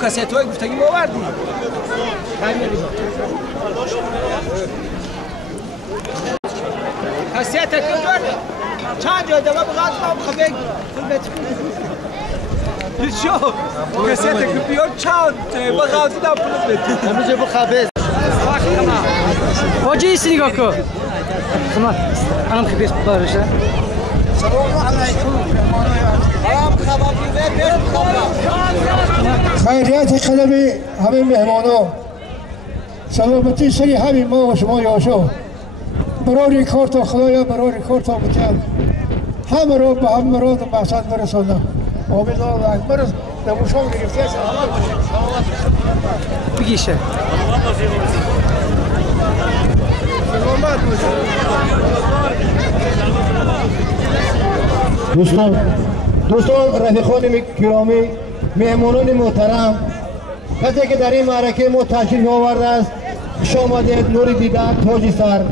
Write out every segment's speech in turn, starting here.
کاسیت‌های گفتگی آوردی. کاسیت کجاست؟ چند جا دوا بغاز ما بخوای پول شو کاسیت کپیور چند بغاز دام پول بده. همیشه بخوابه. واجی سیگا کو. تمام. الان خبیث باشه. سلام علیکم. خیریت قلبی همه مهمانان سلامتی سری همین ما و شما یاشو برای کار تا خدایا برای کار تا بکن همه رو به هم مراد و مقصد برسانم آمین الله اکبر نموشان گرفته بگیشه دوستان رفیقان گرامی مهمانان محترم کسی که در این معرکه ما تشریف آورده است خوش آمدید نور دیدن تاج سر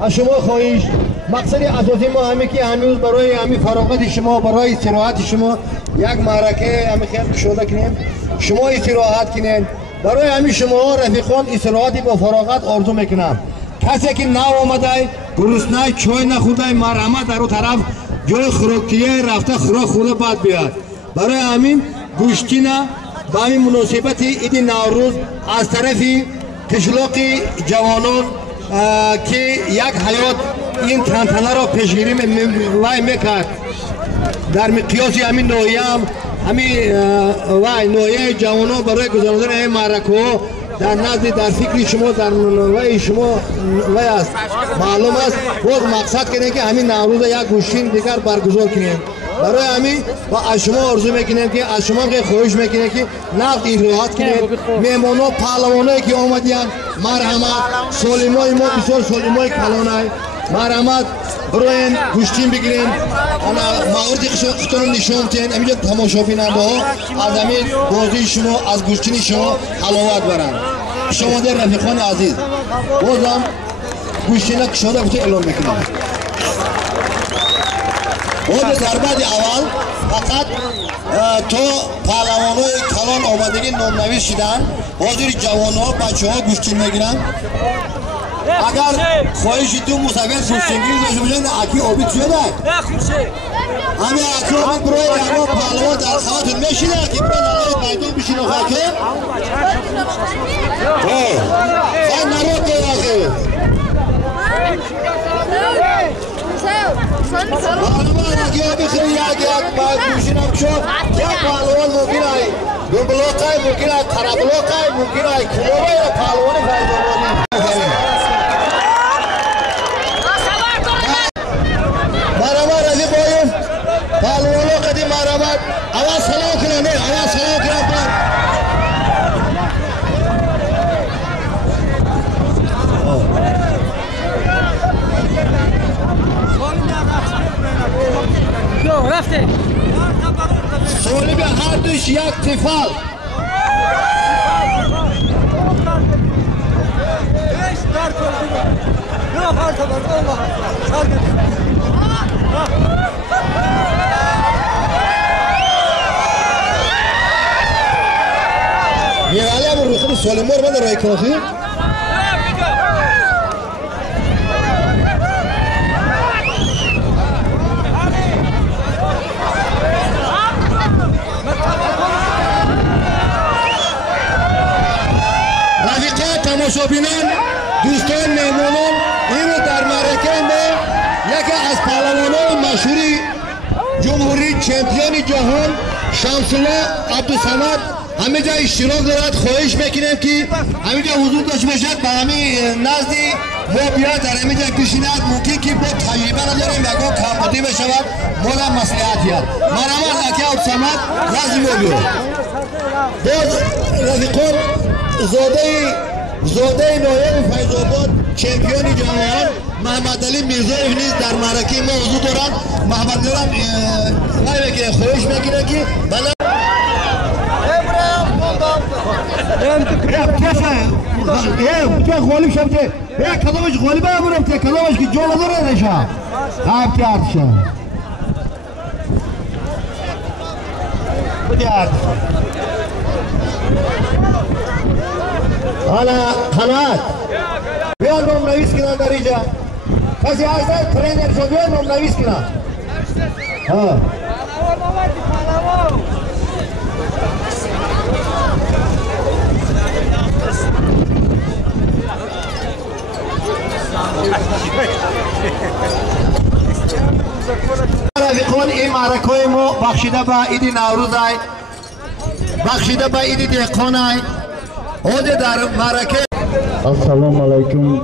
از شما خواهش مقصد اساسی ما همه که هنوز برای همین فراغت شما برای استراحت شما یک معرکه همه خیلی گشوده کنیم شما استراحت کنین برای همین شما رفیقان استراحتی با فراغت آرزو میکنم کسی که نو آمده گرسنه چای نخورده مرحمت در اون طرف جای خوراکیه رفته خوراک خورده بعد بیاد برای همین گوشتین با همین مناسبت عید نوروز از طرف قشلاق جوانان که یک حیات این تنتنه را پیشگیری میکرد در مقیاس همین نوعیه هم همین نوعیه جوانان برای گذراندن این معرکه در نزد در فکر شما در نوعیه شما است معلوم است باز مقصد کنیم که همین نوروز یک گوشتین دیگر برگزار کنیم برای همین با از شما آرزو میکنیم که از شما که خواهش میکنیم که نقد ایراد کنید مهمانا پهلوانایی که آمدین مرحمت سالمای ما بسیار سالمای کلانای مرحمت برای گوشتین بگیرین موارد خودتون نشون بدین اینجا تماشا بیننده ها از همین بازی شما از گوشتین شما حلاوت برن شما در رفیقان عزیز بازم گوشتین کشاده بوده اعلام میکنم در بعد اول فقط تو پهلوانای کلان آمدگی نامنویس شدن حاضر جوانها بچه‌ها گوشتین میگیرن اگر خواهش تو مسافر گوشتینگیری داشته باشن اکی آبید شده نه خوشه همین اکی آبید برای اما پهلوان در خواتون میشینه که برای نلای میدان بشینه خواهی خواهی نرود بیاغه پهلوان اکی آبید خیلی یک باید گوشینم شد یک پهلوان ممکن های دو بلاقای ممکن های ترا بلاقای ممکن های کلوبای پهلوان فیضابادی پهلوانا قدیم مرحمت آواز سلام کنه نه آواز سلام کنه پر رفته سوالی به هر دوش یک تفال می‌آله ام روی خود سالمور بده رای کافی. رفیقان تماشابینان دوستان مهمانان اینو در معرکه ما یکی از پهلوانان مشهوری جمهوری چمپیون جهان شمس‌الله عبدالصمد همه جا اشتراک دارد. خواهش میکنیم که همه جا حضور داشته باشد به همه نزدی و بیاد در همه جا بشیند. ممکن که با تجربه نداریم یکان کمبودی بشود ما را مصلحت یاد مرحمت اکی عبدالصمد نزدی ما بیاد. باز رفیقان زاده نایب فیضاباد چمپیون جهان محمد علی میرزایف نیز در معرکه ما حضور دارند. محمد دارم خواهش میکنه که غالب شبته یک کدامش غالبه برم ته کدامش که جولا داره نشه هم کردشه بدیارد حالا خلوات بیان نام نویس کنن در اینجا کسی هست ترینر شد بیان نام نویس کنن رفیقان این معرکه ما بخشیده به عید نوروز ای بخشیده به عید دهقان ای خود در معرکه. السلام علیکم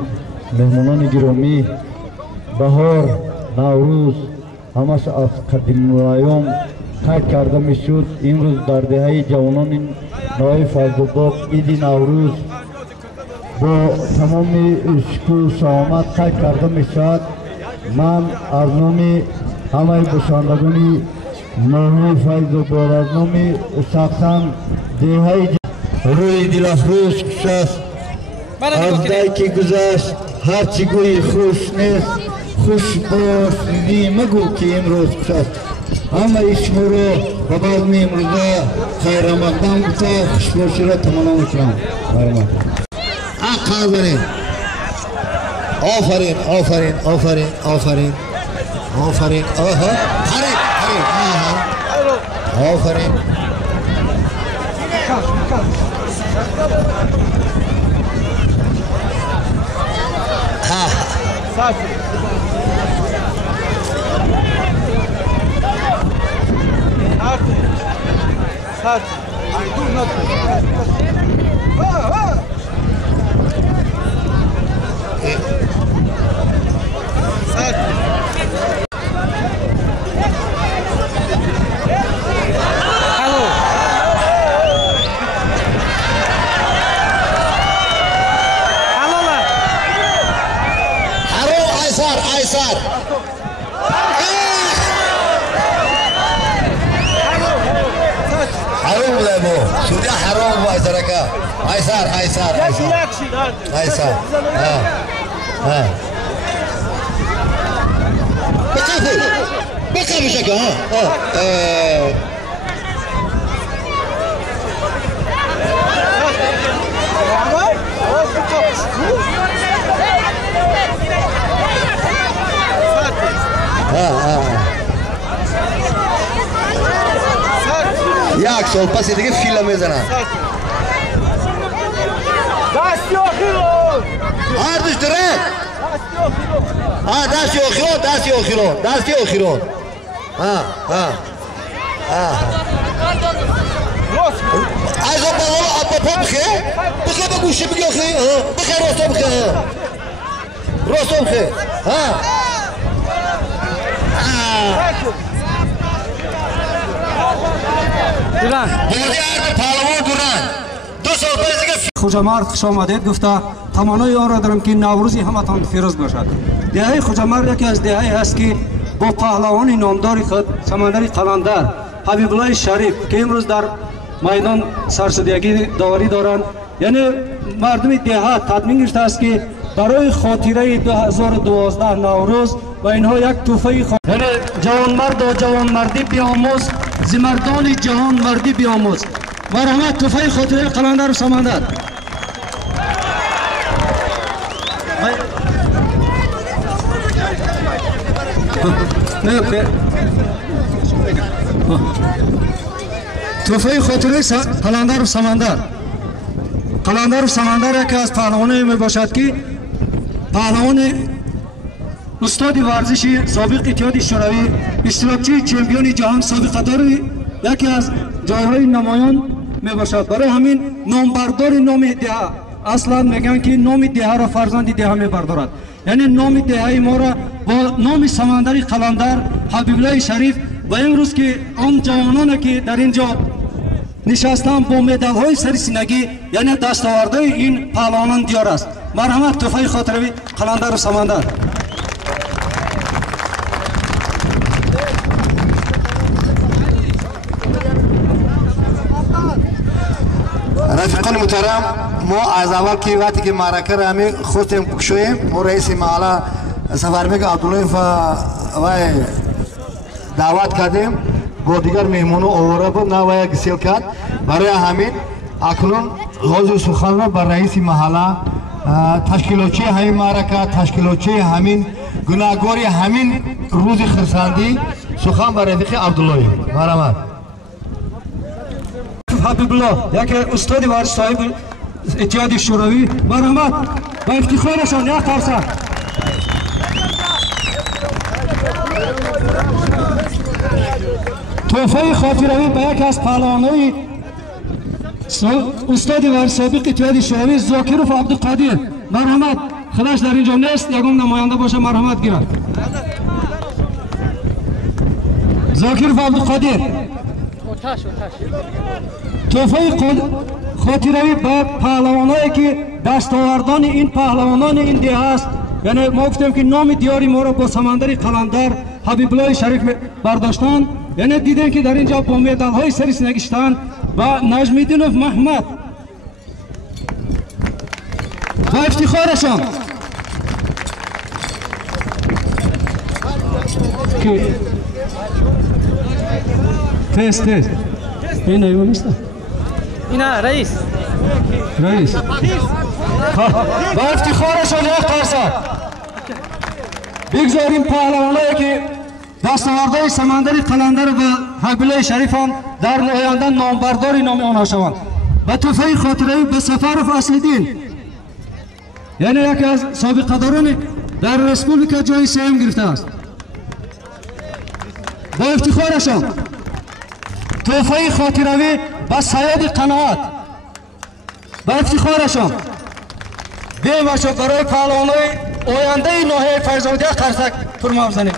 مهمانان گرامی. بهار نوروز همش از قدیم ایام قید کرده میشد. امروز در دهه جوانان نای فیضوباد عید نوروز با تمام شکوه شامت قید کرده میشد. من از نام همه باشندگان نای فیضوباد از نام شخصا دهه روی دلافروز خوش است. از دهی که گذشت هرچی گویی خوش نیست خوش باش دیدی مگو که امروز خوش است. همه شما رو و بعد امروزه خیر رمضان بوده خوش باشی را تمنا میکنم. حق بزنید. آفرین آفرین آفرین آفرین آفرین خرید آفرین حرام بوده بو سودی حرام بو ایسارکا ایسار بکافی شکا یک سال پس دیگه فیلم میزنن. دستی آخیرون آردش درد دستی آخیرون ایزا بالا ابا بخیر با گوشه بگی آخی بخیر راستو بخیر خوجامرد خوش آمدید گفته تمنای آن را دارم که نوروزی همتان فیروز باشد. دهه خوجامرد یکی از دهه است که با پهلوان نامدار خود سمندری قلندر حبیب الله شریف که امروز در майдон саршудагӣ дорӣ доранд. Яъне мардуми деҳат тадмин гирифта аст ки барои хотираи 2012 Навруз ва инҳо як тӯҳфаи яъне ҷавонмардо ҷавонмардӣ биомӯз, зимардони ҷаҳон мардӣ биомӯз. Марҳамат, тӯҳфаи хотираи қаландару самандар. тӯҳфаи хотираи қаландару самандар. қаландару самандар яке аз паҳлавоне мебошад ки паҳлавони устоди варзиши собиқ иттиҳоди шӯравӣ, иштирокчии чемпиони ҷаҳон, собиқадори яке аз ҷойҳои намоён мебошад. барои ҳамин номбардори номи деҳа, аслан мегӯянд ки номи деҳаро фарзанди деҳа мебардорад. яъне номи деҳаи моро бо номи самандари қаландар ҳабибуллои шариф ва имрӯз ки он ҷавононе ки дар ин ҷо нишастан бо медалҳои сари синагӣ, яъне дастовардҳои ин паҳлавонон диёр аст. марҳамат, тӯҳфаи хотираи қаландару самандар. رفیقان محترم، ما از اول که وقتی که معرکه را همی خواستیم کشویم، ما رئیس محله سفربگ عبدالله و دعوت کردیم با دیگر مهمانو آواره بود، نه و یک گسیل کرد. برای همین اکنون حاضر سخن را بر رئیس محله، تشکیلاتچی همین معرکه، تشکیلاتچی همین گناهگاری همین روز خرسندی سخن بر رفیق عبدالله. مرحمت. ҳабибулло яке устоди варзиш соҳиби иттиҳоди шӯравӣ, марҳамат ба ифтихорашон як қарсак. тӯҳфаи хотиравӣ ба яке аз паҳлавонои устоди варзиш собиқ иттиҳоди шӯравӣ зокиров абдуқадир. марҳамат, худаш дар ин ҷо нест, ягон намоянда боша, марҳамат гирад. зокиров абдуқадир. тӯҳфаи хотиравӣ ба паҳлавоное ки дастовардони ин паҳлавонони ин деҳа аст. яъне мо гуфтем ки номи диёри моро бо самандари қаландар ҳабибуллои шариф бардоштанд. яъне дидем ки дар ин ҷо бо медалҳои сари синагӣ шуданд. ба наҷмиддинов маҳмад ба ифтихорашон تست این ایوان نیست؟ اینا رئیس با افتخارشان یک قرصه بگذاریم پهلوانایی که دستاوردهای سمندری قلندر و حبیله شریفان در آینده نامبرداری نام آنها شوند. و تحفه خاطره‌ای به سفارف اصل‌دین، یعنی یکی از سابقه‌داران در رسپوبلیکا جای سوم گرفته است. با افتخارشان تحفه خاطره‌ای به سیاد قناعت، با افتخارشان بیمشو برای پهلوانای آینده ناحیه فیضاباد قرصک فرما بزنیم.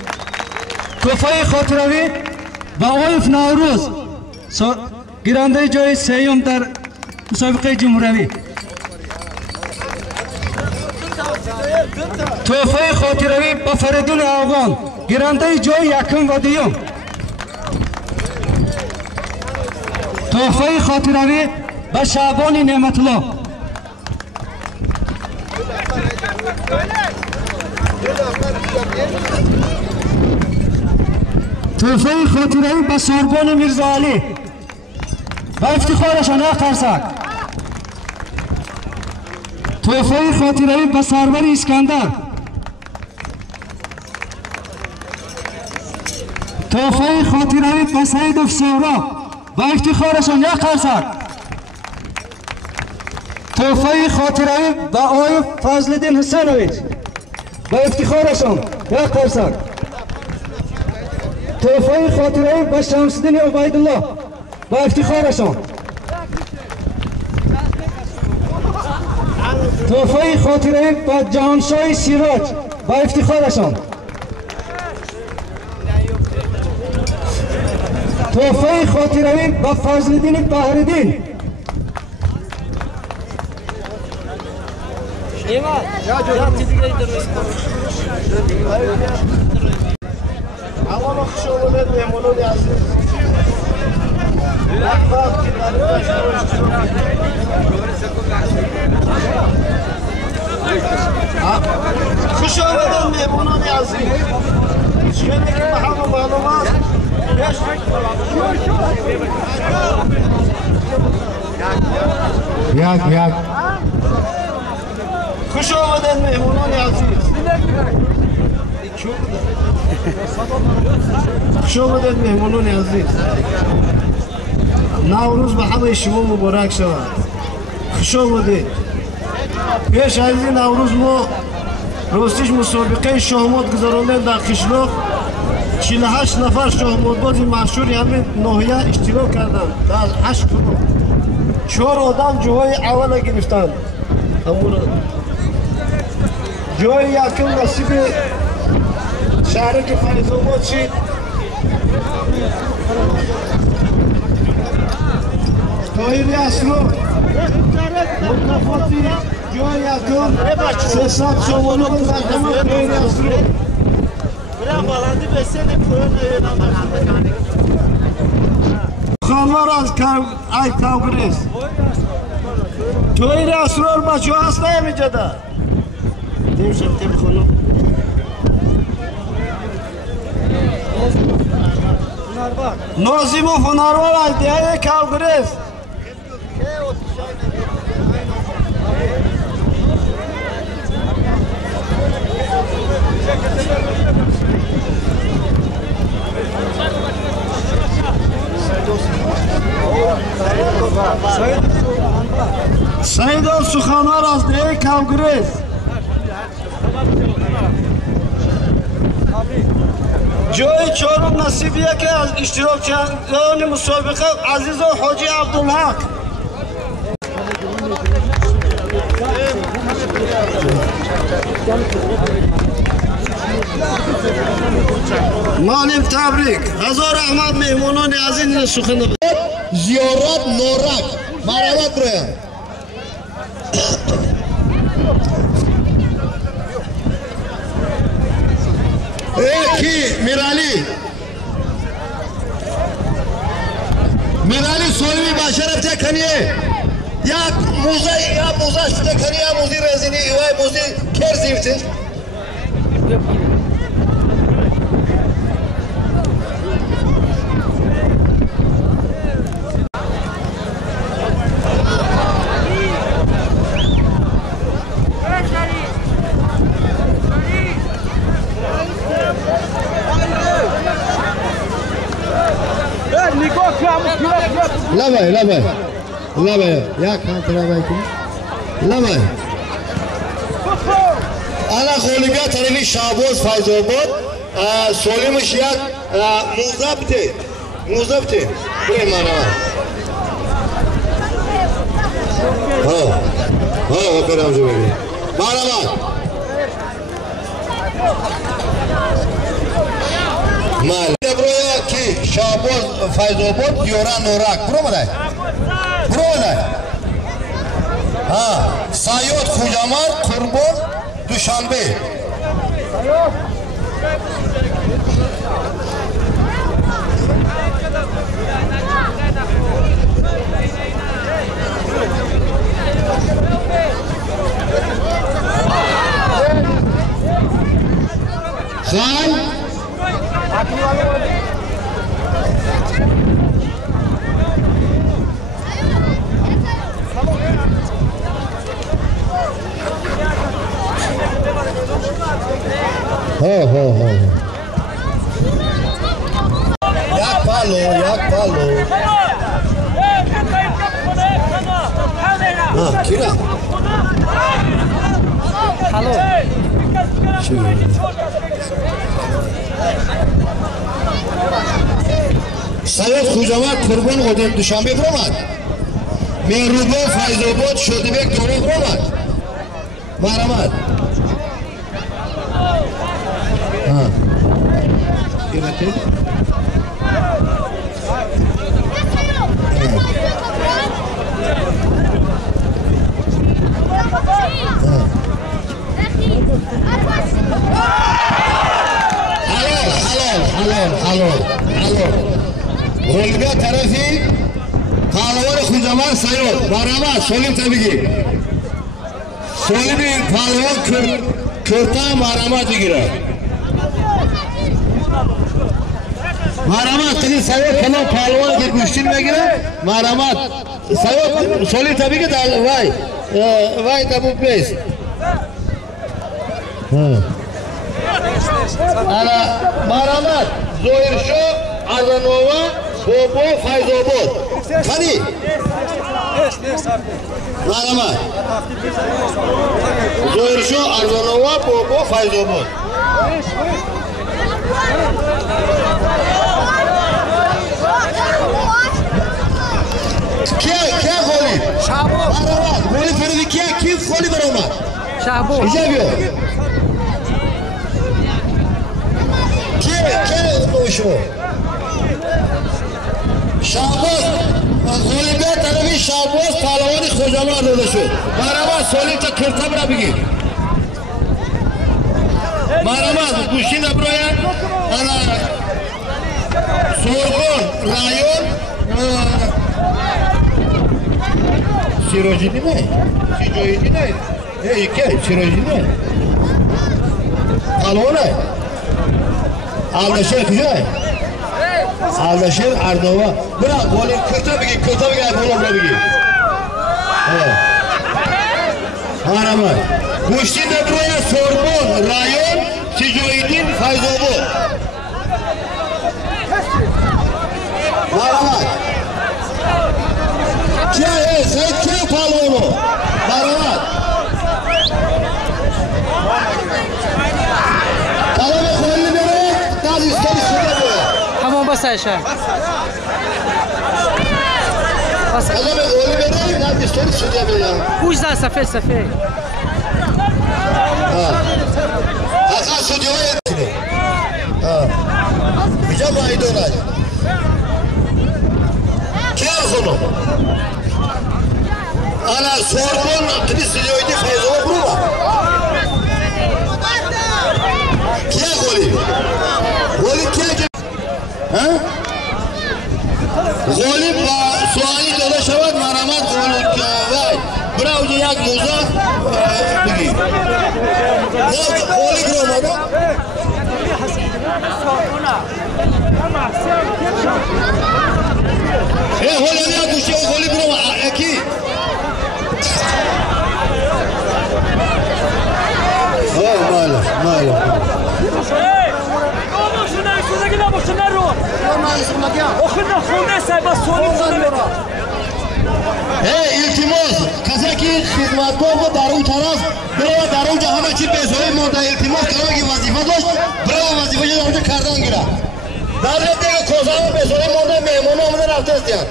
تحفه خاطره‌ای به آیف نوروز گیرنده جای سوم در مسابقه جمهوری. تحفه خاطره‌ای به فریدون افغان گیرنده جای یکم و دوم. تحفه خاطره‌ای به شعبان نعمت الله. تحفه خاطره‌ای به سربان میرزا علی، با افتخارشان یک قرصک. تحفه خاطره‌ای به سرور اسکندر. تحفه خاطره‌ای به سعید افسارا، با افتخارشان یک قرصک. تحفه خاطره‌ای به آقای فضل‌الدین حسینویچ، با افتخارشان یک قرصک. تحفه خاطره‌ای به شمس‌الدین عبیدالله، با افتخارشان. تحفه خاطره‌ای به جهانشاه سیراج، با افتخارشان. تحفه خاطره‌ای به فضل‌الدین طاهرالدین. اما خوش آمدید مهمانان عزیز. خوش آمدن مهمونان عزیز. شنیدی که به همه معلوم است یک خوش آمدن مهمونان عزیز. خوش آمدن مهمونان عزیز. نوروز به همه شما مبارک شود. خوش آمدید. پیش از این نوروز ما راستش مسابقه شاهماد گذراندن در قشلاق. 48 نفر شاهمادباز مشهور همین ناحیه اشتراک کردند در 8 گروه. 4 آدم جای اول گرفتند. جای یکم نصیب شهرک فیضاباد شد. طاهری اسرار مکافاتی جای یکم 300 شمالو مقدمه طاهری اسرار. خانوار از ای کانگریس طاهری اسرار بچه ها هست نمی جده تیم شد تیم خانم نازیم و فناروار از دیگه کانگریس سیدال سخنار از دیگه کانگریس جای چهارم نصیبیه که از اشتراکچیان مسابقه عزیز و حاجی عبدالحق. مانیم تبریک. هزار احمد مهمونان عزیز سخن زیارت نورک مرحبت بریم. کی میرالی سویمی باشرف تکنیه یک موزه شده کنیه موزی رزینی ایوای موزی کرزیوتی لبای یک خانت لبای کن لبای انا خولگاه طرفی شابوز فایزوبود سولیمش یک موزه بته برای مانا وکرم جو بگی مانا مال برویا کی شابوز فایزوبود یورا نورک برو مدای سایود خوجامرد قربون دوشنبه خان یک پالو کیرا هالو سایت خوجامرد قربان قدیم دوشنبه برامد مهروبا فیضاباد شده بک دومه برامد مرامد کیراتی حلال غلبه طرفی Хуҷамард Сайёд, Марҳамат, Солим табиги. Солими паҳлавон Кӯрта марҳамат бигирад. Марҳамат, тини Сайёд канон паҳлавоне ки гуштин мегирад, марҳамат. Сайёд, Солим табиги дар вай табу бест. Ана марҳамат, Зоиршо, Арзанова, Бобо, Файзобод. Қани? Марҳамат. Зоиршо, Арзанова, Бобо, Файзобод. Кия ғолиб? Шаҳбод. Марҳамат. Ғолиб фариди кия? Ки ғолиб баромад? Шаҳбод. Иҷа биё. شما شعباز غالبیت طرفی شعباز پهلوان خوجامرد داده شد. مرحبا سالی تا کرتب را بگیر. مرحبا گوشین ابراهیم انا سورگون رایون سیروجیدی نه سیجویدی نه یکی سیروجیدی نه پهلوانه Aldashir kujay. Aldashir Ardova. Bura golin köta bigi bola bigi. Marhamat. Guştinda buraya Sorbon rayon Sijoidin Fayzobod. Marhamat. Kya hai? Sen kya palvano? Marhamat. Kalame kholi mere همون بس عشا بس kalame kholi mere na istori sudya beyan. Push da safed safed. Aka sudya etine. Bija maydona. Kya khono? Ana Sorbon Trisyoidi Fayzobod bruba. Kya kholi? Kholi kya ki? Ha? Kholi ba suali dada shavad marhamat kholi vay. Bravo ji yak yoza bigi. Kholi gromada. Kholi ne kushi kholi groma eki. Mala. التماس کسی که خدمتگار بود در اون طرف برای در اونجا همه چی بزایی مونده التماس کنه که وظیفه داشت برای وظیفه در اونجا کردن گیره در دیگه کوزا بزایی مونده مهمون آمده رفته است دیگر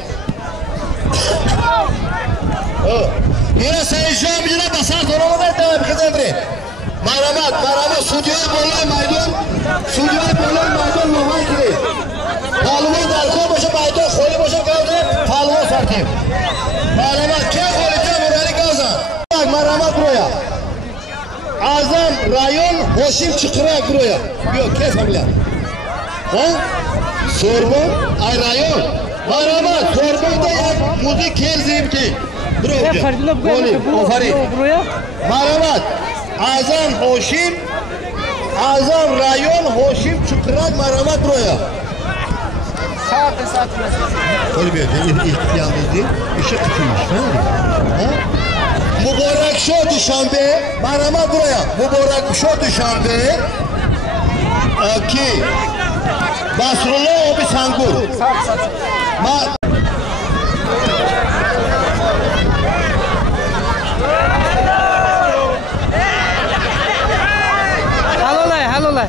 اینه سیشا میجنه بسر دارم آمده دمه بخیزه بره مرحمت سودیای بالای میدون نومای گیره پهلوان درکار باشه میدون خولی باشه گازه پهلوان سرکیم مرحمت که خولی که مرحلی گازن مرحمت برویا اعظم رایون هاشیم چقرک برویا بیا که فامیلیا سوربون ای رایون مرحمت سوربون دا یک موزیک کل زیم که برو مرحمت اعظم هاشیم اعظم رایون هاشیم چقرک مرحمت برویا خیلی بیاد احتیام بیدی ایشه کتیمش مبارک شد دوشنبه مرحمت برویا مبارک شد دوشنبه کی بسرالله آبی سنگور حلالای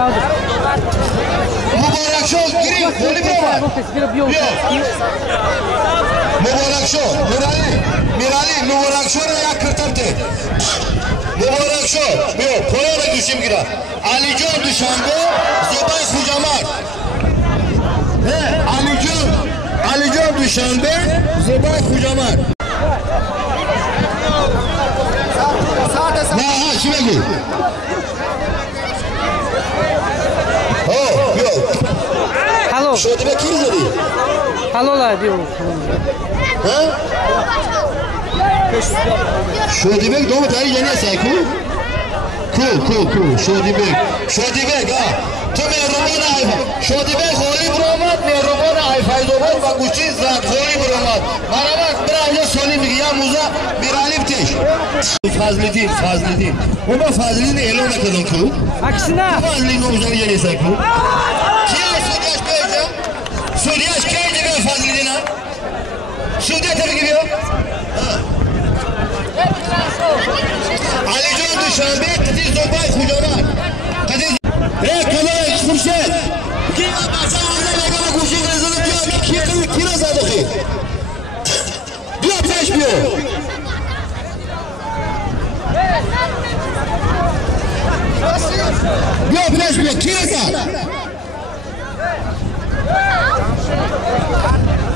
مبارک شو گیری خولی بیا مبارک شو میرالی مبارک شو را یک کرتب ده مبارک شو بیا پویا را گوشیم گیره علی جان دوشنبه زبای خوجامرد علی جان دوشنبه زبای خوجامرد نه ها چی بگی Hallo. شده به کی زدی Hallo la diyor. ها شده به دو تایی یعنی سایکو کو شده به تو مهربان شده به خالی برآمد مهربان فیض‌آباد و گوشین زد خالی برآمد مرامت برای اینجا سالی میگه یا موزه بیرالی بتش فضلدین اون با فضلدین اعلام نکردن کو Aksine. فضلدین موزه یعنی سایکو سوریاش کی دیگه فضلدین ها سودیا تبگی بیا علی جان دوشنبه قدی زوبای خوجامرد قدی کلای خورشید کی بچا اونجا نگاه گوشی رزونه بیا کی را زد اخی بیا پیش بیا کی را زد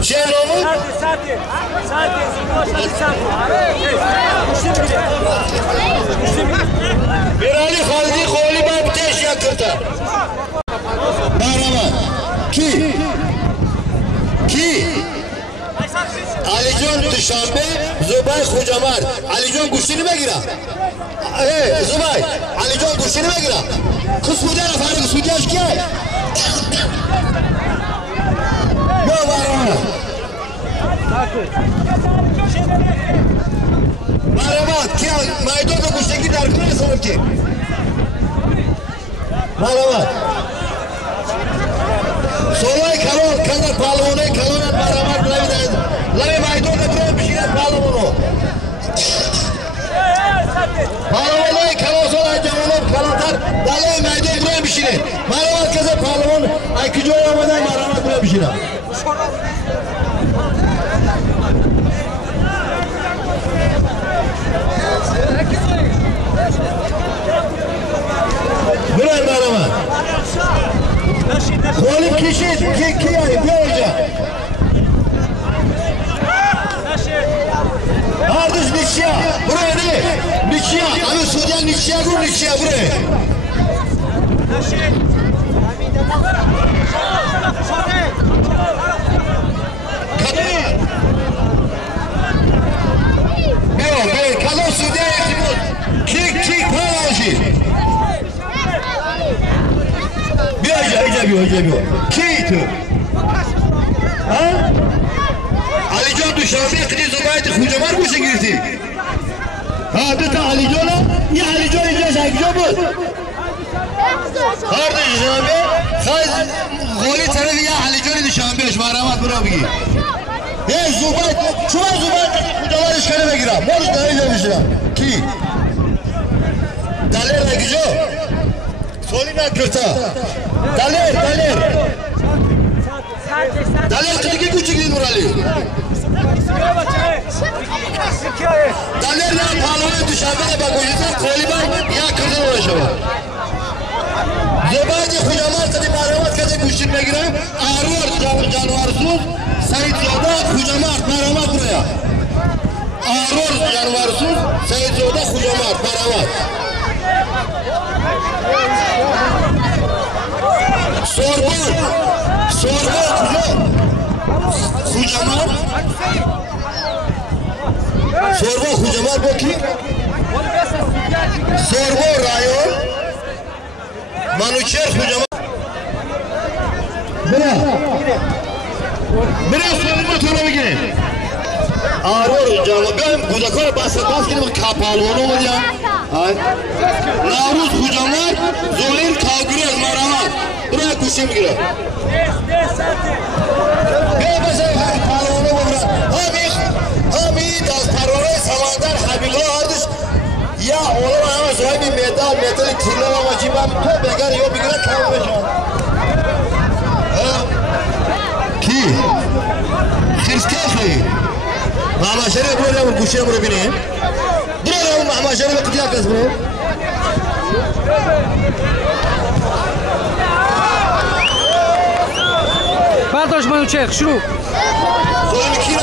شهرامون بیرالی خالدی خولی با بتش یک کرده برامد کی علی جان دوشنبه زبای خوجامرد علی جان گوشتینی بگیره زبای علی جان گوشتینی بگیره کسودی را فرق کسودیش که یا برامد مرامت که میدان رو گوشتگی در کنه سمت که مرامت سولای کلان کندر پالوانه کلانت مرامت لبی میدان رو برای بشیرت پالوانو پالوانه کلان سولای جوانات کلانتر دلوی میدان برای بشیره مرامت کسی پالوان ایکی جای آمده مرامت برای بشیره برای برامد خالی کشید کی آیی بیا اینجا هردوش نیچیا برای نه نیچیا همه سودیان نیچیا گو نیچیا برای بیا کلا سودیان یکی بود کی پراشی بیا اینجا بیا کی تو علی جان دوشنبه قدی زبایت خوجامرد گوشه گرفتی دو تا علی جان یه علی جان اینجا یک جا بود هر دوشنبه خواهی غالی طرف یه علی جان دوشنبهش مرامت برا بگی زبایت شما زبایت خوجامردش کنه بگیرم مالش در اینجا بشیرم کی دلیر نگی جا سولی نکرتا دلیر قدی که کوچک دید مورالی دلیر نه پالوان دوشنبه با گوشیزن کولی با یا کردن رو شما زبایت خوجامرد قدی مرامت کسی گوشتین بگیرم آرور جانوارسوز فیض‌زوده خوجامرد مرامت بریا آرور جانوارسوز فیض‌زوده خوجامرد مرامت سوربود کجا خوجامرد سوربود خوجامرد با کی سوربود رایون منوچهر خوجامرد برا سوربود تو رو بگیره آرور جانوار بیایم گودکار باز کنیم کپالوانو بودیم نوروز خوجامرد زولین کاغوری از مرامت برای گوشی میگیره بیا بسه پالوانو ببرد همین از پروانه سمندر حبیلا هردش یا اولو همه صاحبی میدان متر تیلا و واجبم تو بگر یا بگیره کم بشن کی؟ خیرس که خیلی محمشری برو ریم گوشه برو بینیم برو ریم محمشری به قطعه کس برو برداشت منو چرخ شروع خواهیم کی را؟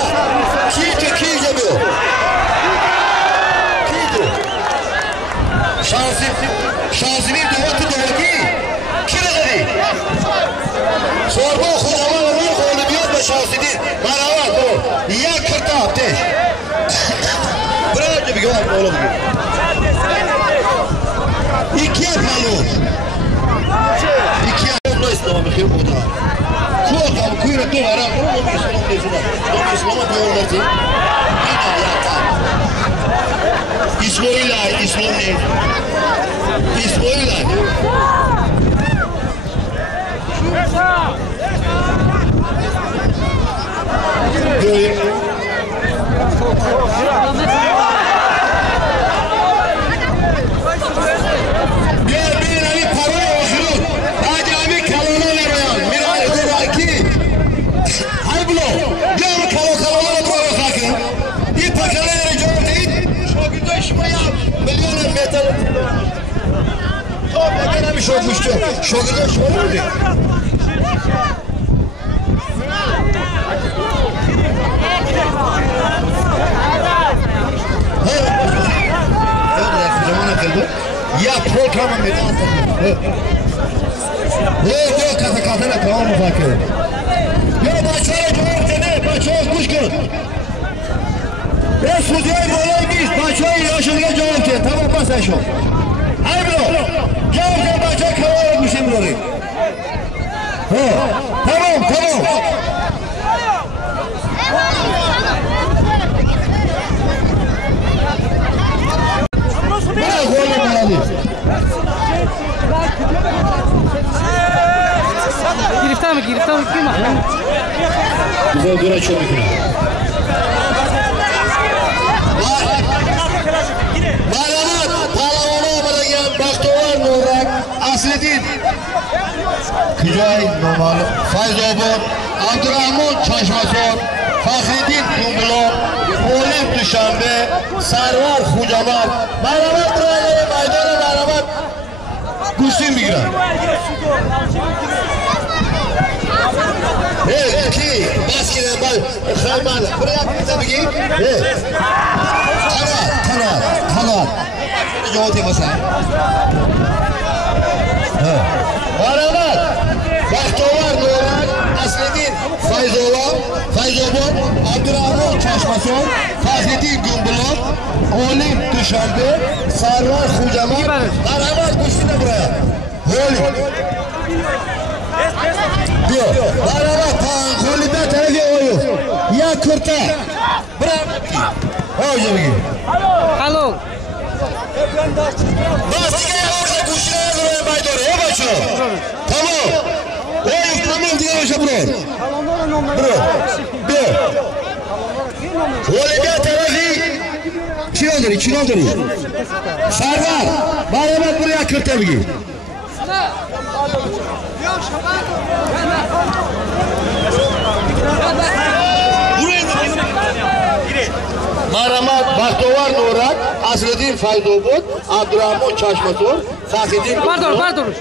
کی تو کی اینجا بیو؟ کی تو؟ شانسیمیم دوات تو دوکی؟ کی را داری؟ سواربا خودمان رو خواهیم بیاد به شانسیدین مرحبا برو یک کرتاب تش برو اینجا بگو بالا بگو این کیه پلون؟ این کیه پلون اسلام بخیر بودا خواه کویر تو برای برو نمی اسلام نیزونه نمی اسلام بیان درتی این آیاتا اسماعیل های اسلام نیز اسماعیل های بیاییم بیاییم همی پروی آخرون آجا همی کلانه نرویان میرای دوراکی های بلو بیاییم کلانه رو خاکه این پکله نجام دید شاگردای شما یا میلیون متر خب اگر همی شد مشکل شاگردای شما رو دید یا پروگرام میدان دو کاتا نکام مفاکر یا بچه ها جواب کنه بچه ها گوش کن یه سوزی های بالای نیست بچه های ایران دیگه جواب کن تمام بس ایشون های بلو جواب کن بچه های کلام رو گوشیم داریم تمام گرفتم کی محکم بزرگ دوره چون میکنم مرحمت پهلوانا آمده گیرم بختوار نورک اصل دین کجای نورمال فیضابود عبدالرحمن چشمسار فخریدین گنبلان مولیم دوشنبه سرور خوجامرد مرحمت برای میدان مرحمت گوشتین بگیرم کی بس کنم خیلی من برای یک میزه بگی تنال جواتی مثلا مرحمت بختوار نورک اصلدین فیضobod عبدالرحمن چشمسار فخریدین گنبلان اولیم دوشنبه سرور خوجامرد مرحمت گوشتین برای هولی بیا مرحبا خالیده طرفی آیو یک کرتا برم آجا بگیر الو بس دیگه یه وقت گوشی نداره میداره بچه تمام آیو تمام دیگه باشه برو بیا خالیده طرفی چی نداری سرور مرحبا برو یک کرتا بگیر مرحمت بختوار نورک اصلدین فیضobod عبدالرحمن چشمسار فخریدین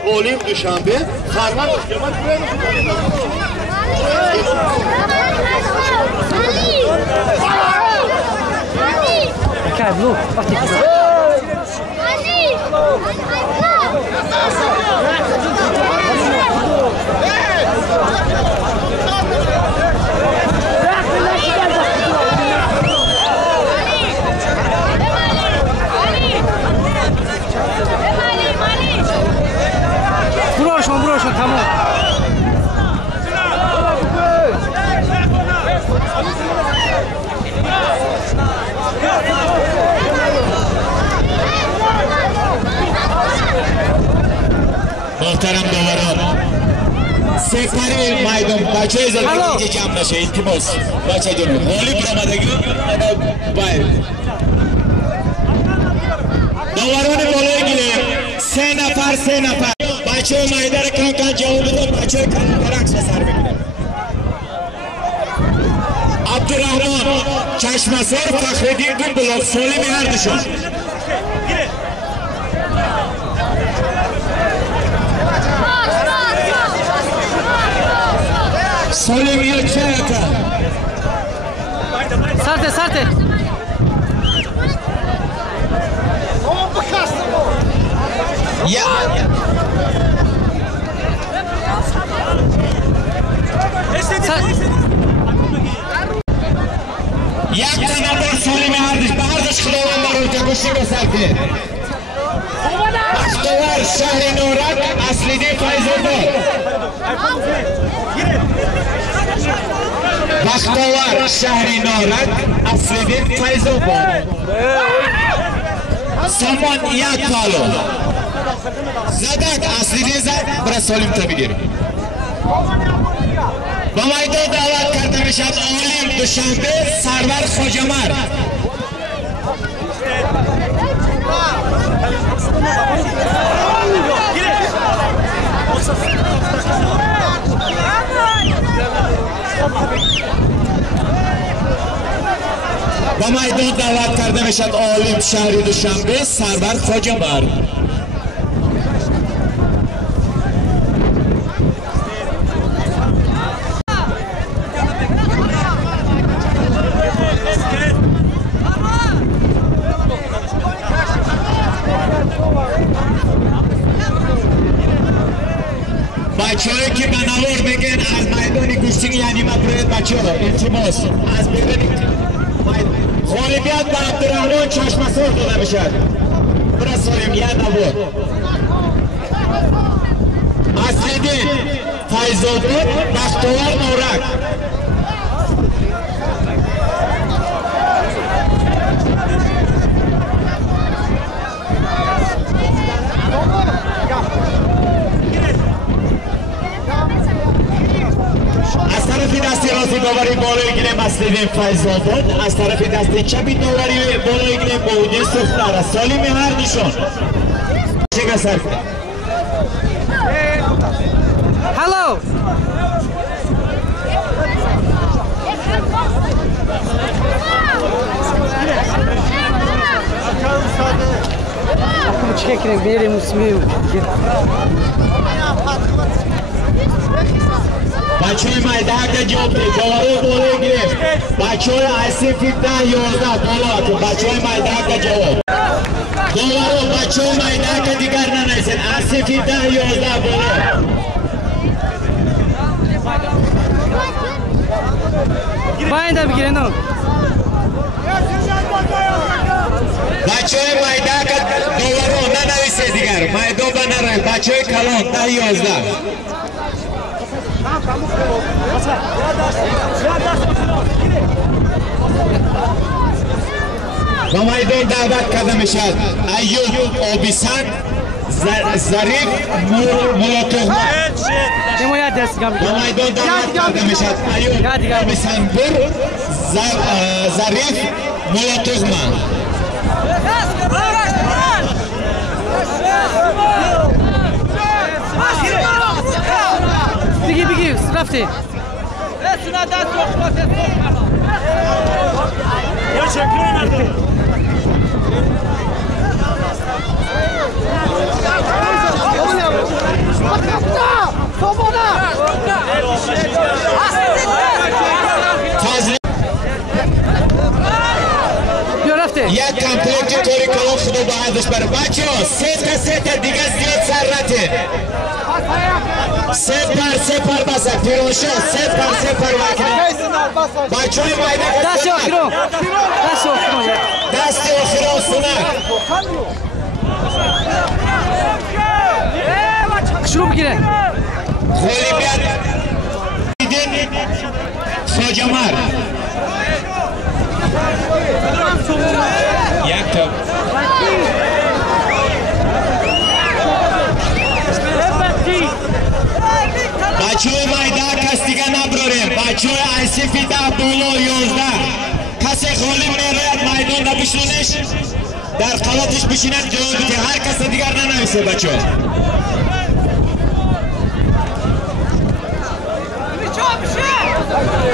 اولیم دوشنبه خرمن بروشون تمام محترم داوران سپری میدان بچه زدگی که کم نشه التماس بچه جلو غالب رمادگی باید داوران بالای گیریم 3 نفر بچه های مایده را کم جواب بدن بچه های کم برعکس سر بگیرن عبدالرحمن چشمسار فخردین دون بلاک سالمی هردشون سالمی ها چه اکن سرته یا یک تنبار سالمی هردش خداوند رو که گوشی بسرده بختور شهر نورک اصلیده فیضاباد بختور شهر نورک اصلیده فیضاباد سامان یک پالو زدک اصلیده زد برای سالم تا بگیریم با میدان دعوت کرده میشد عالم دوشنبه سرور خوجمرد با میدان دعوت کرده میشد عالم شهری دوشنبه سرور خوجمرد بچه هایی که بنوار بگن از میدانی گوشتین یعنی مبرویت بچه ها التماس از بیرون غالبیت به عبدالرحمن چشمسار داده بشد برای سالم یه نوار اصلیدین فیضابود بختور نورک از طرف دستی راستی داوری بالای گیرم اصلیدین فیضاباد از طرف دستی چپی داوری بالای گیرم بودی سختر از سالمی هر نشان چه سر هلو چه کنیم بیریم مسلمیم بچه های مایده جواب ده داورو بالای گرفت بچه های اصیف 10-11 بالا بچه های مایده جواب داورو بچه های مایده دیگر ننیسن اصیف 10-11 بالا باینده بگیرین دارم بچه های مایده داورو ننویسه دیگر مایده با نرای بچه های کلان 10-11 با میدان دعوت کرده میشد ایوب آبیسن ظریف مولاتوغ با میدان دعوت کرده میشد ایوب آبیسن بر ظریف مولاتوغ بگی رفتی یک کمپلیتی طوری کلام خدا با عدش بره بچه ها 3 تا دیگه زیاد سر نته 3 پر بسه پیروشه 3 پر وکره بچه های مایده دست آخرون دست آخرون سنه شروع بگیره غالبیت دیدین خوجمرد یک تا بچه های مایده کس دیگه نبراریم بچه های ایسیفی 10 بالا 11 کسی خالی میراید میدان دا بشونش در قلاتش بشیند جواب بده. هر کس دیگر ننویسه بچه ها.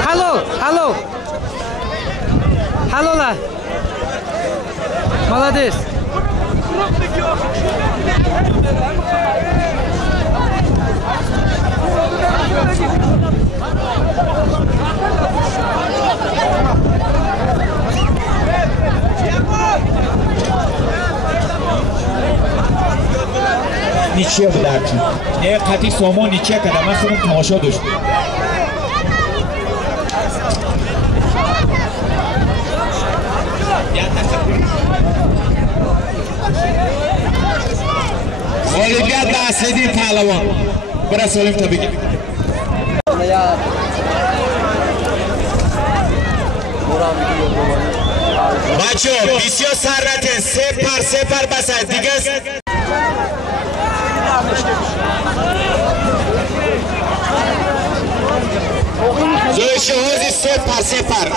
Hallo. Hallo. Молодец. Ничего дать. Не хотите само ничего, когда мы сможем томашо дошли. Олимпиада наследие палавон. Бросолим табиги. Бачо, бисёр сарратен, сепар басай, дигас. Зоиши хози сепар.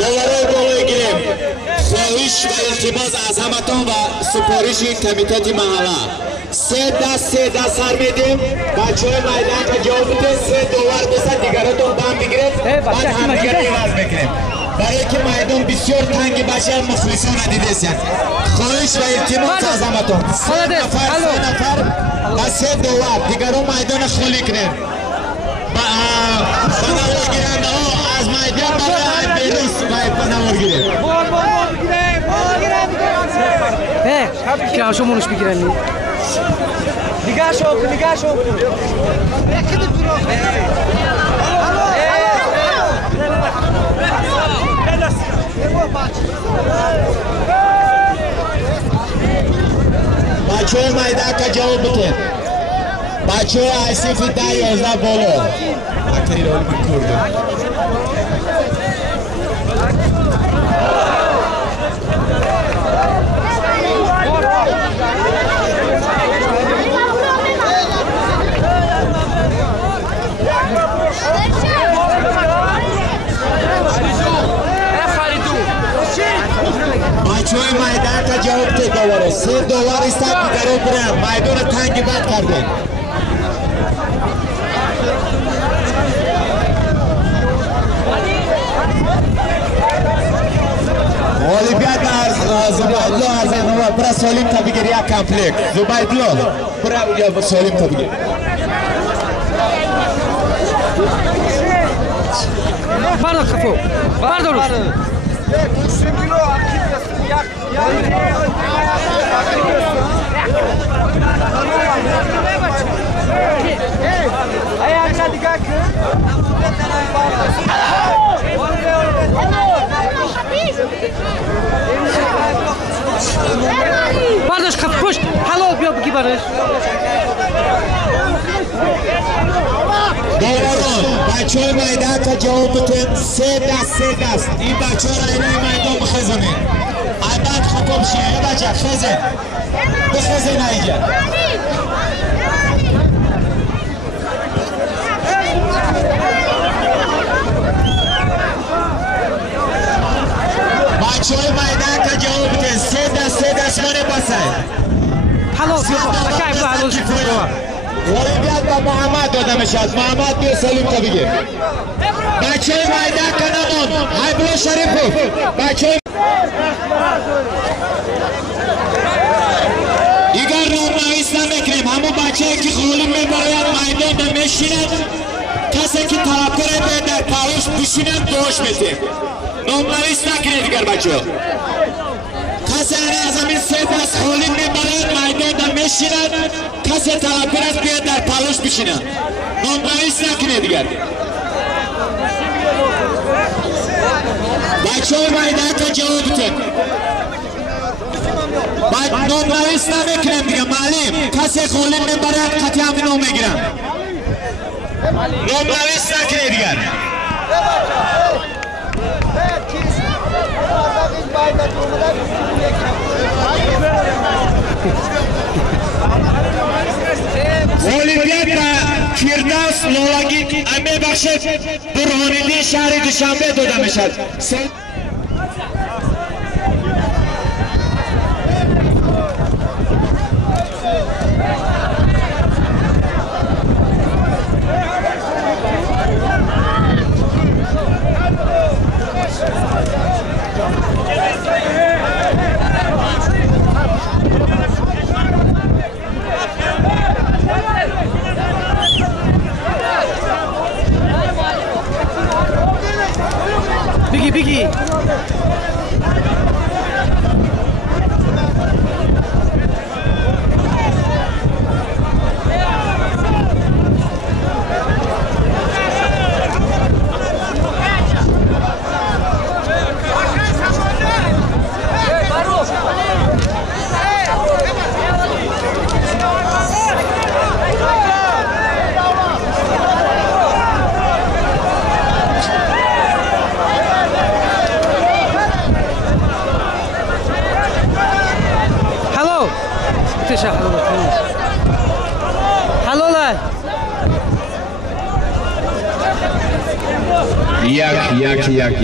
Доллары гирем. Хоҳиш ва илтимос аз ҳаматон ва супориши комитети маҳалла. се даст сар медем. бачаҳои майданка ҷавоб бидем. $3 беса дигаратон дам бигирем. баъд ҳамдигар иваз мекунем. برای که میدان بسیار تنگ باشه مخلصان دیدید. خواهش و التماس از همتون. سه نفر و $3 دیگران میدان خالی کنید. بناور گیرنده ها از میدان برای بیروس بناور گیرید. که شمونش بگیرن دیگه شو بچه های میدان که جواب بتید. بچه های ایسیف 10-11 بالا. اکتایی رو بکرده. بچه‌های میدان کا جواب ته دوباره $3 است دیگران برن میدان تنگ بد کردن. اولمپیاد زبایدلو از نو برا سالم تبیگری کامپلکس زبایدلو برا سالم تبیگری بردار کفو بردار برداشت کف پشت حلال بیا بگی برش دوران بچه های میدان تا جواب بتون سه دست این بچه ها را اینای میدان بخزنه عباد خطاب شیعه بچه خزن بخزن اینجا بچه های میدان تا جواب بتون سه دست منه بسن حلال بیا بکای بیا حلال شکر اولمپیاد با محمد داده میشد. محمد بیا سلیم تا بگیر. بچه های میدان که نمان های بلو شریفو بچه های دیگر نامنویس نمیکنیم. همون بچه های که خالی میبراید میدان به میشینند کسی که طرفدار به در پاوش بشینند دوش میتیم. نامنویس نکنید دیگر بچه ها کسی از همین سه دست خالی میبراید میدان در میشینند کسی طرفدار است بیاد در پاوش بشینند. نامنویس نکنید دیگر. بچه های میدان که جواب بتید. نامنویس نمیکنیم دیگه معلم کسی خالی میبراید قطعی همین نام میگیرن. نامنویس نکنید دیگر. Olimpiyat va Firdavs Lolagit ame baxshid Burhoniddin shahri Dushanbe dada mishad. Biggie.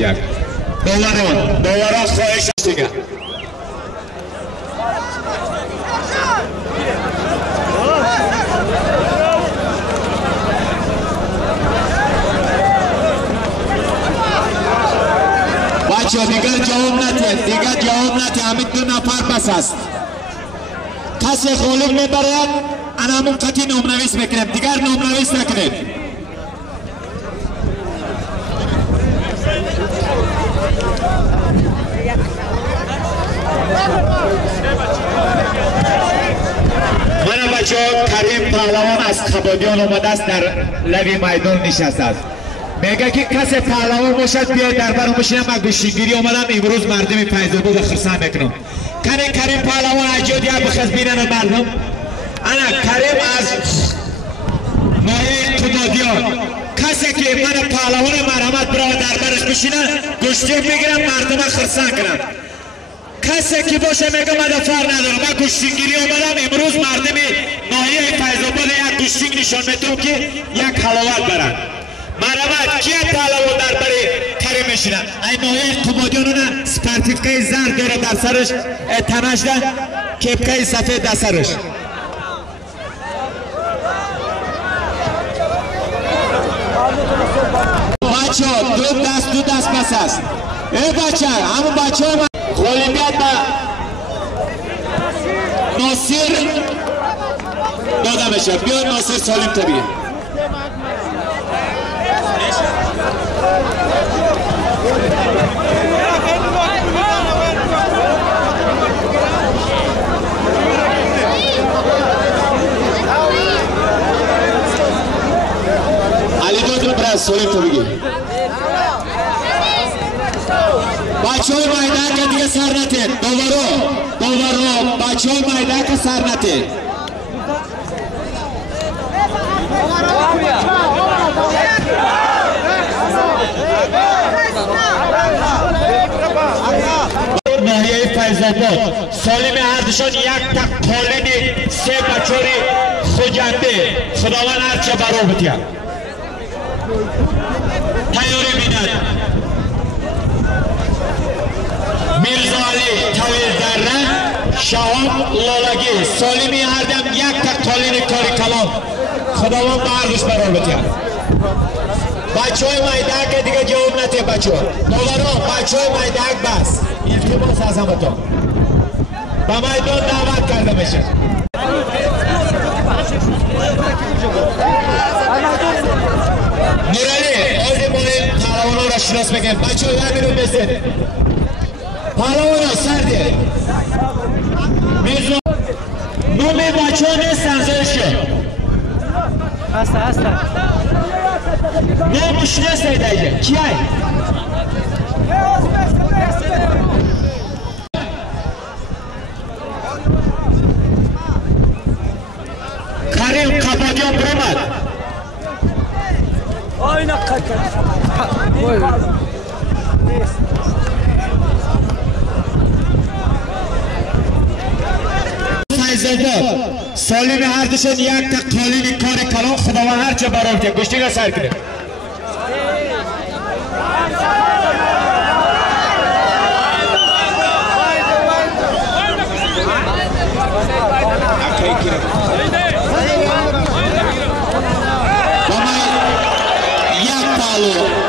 یک دولاران خواهش دیگه بچه دیگر جواب نتیه همین 2 نفر بس است کسی غالب میبرد انا همون قطعی نامنویس بکنیم دیگر نامنویس نکنیم من بچه کریم پهلوان از خبادیان آمده است در لبی میدان نشسته است میگه که کسی پهلوان باشد بیاید در برم بشینم من گوشتگیری آمدم امروز مردم فیضاباد خرسان میکنم کریم پهلوان اجاد یا بخز بینن مردم انا کریم از ناحیه قبادیان کسی که من پهلوان مرحمت برای در برش بشینه گوشتی میگیرم مردم خرسان کنم کسی که باشه میگه من دفار ندارم من گوشتگیری آمدم امروز مردم ناحیه فیضاباد یک گوشتنگ نشان میتونم که یک حلاوت برن مرحمت کیه پهلوان در برای کریم میشینه این ناحیه قبادیان سپرتیفکه زرد داره در سرش تنش ده کپکه سفید در سرش بچه دو دست بس است ای بچه همون بچه ها غالبیت با ناصر داده بشه بیا ناصر سالم طبیعه علی دو برای سالم طبیعه بچه های مایده که دیگه سر نتید دوباره بچه های مایده که سر نتید ناحیه فیضاباد سالم هردشان یک تک قالین 3 بچاری خوجنده خداوند هرچه برو بتیم تیاری بیند میرزا علی طویل دره شهاب لالگی سالمی هردم یک تک قالین کاری کلام خداوند به هردش برار بتیم بچه های مایدک که دیگه جواب نتیم بچه ها دوباره بچه های مایدک بس التماس از همتون به میدان دعوت کرده میشه نورالی آزی باید پهلوانا را شناس بگیم بچه های همین رو بسید پهلوانا سرده میزو نومی بچه ها نیستن زیش کن هسته نومش نیسته دیگه کیه؟ کریم قبادیان برمد آینه قد فیض‌آباد سالم هر دوشون یک تا قالین کار کلان خداوند هر چه برام کرد گوشتی را سر کنه.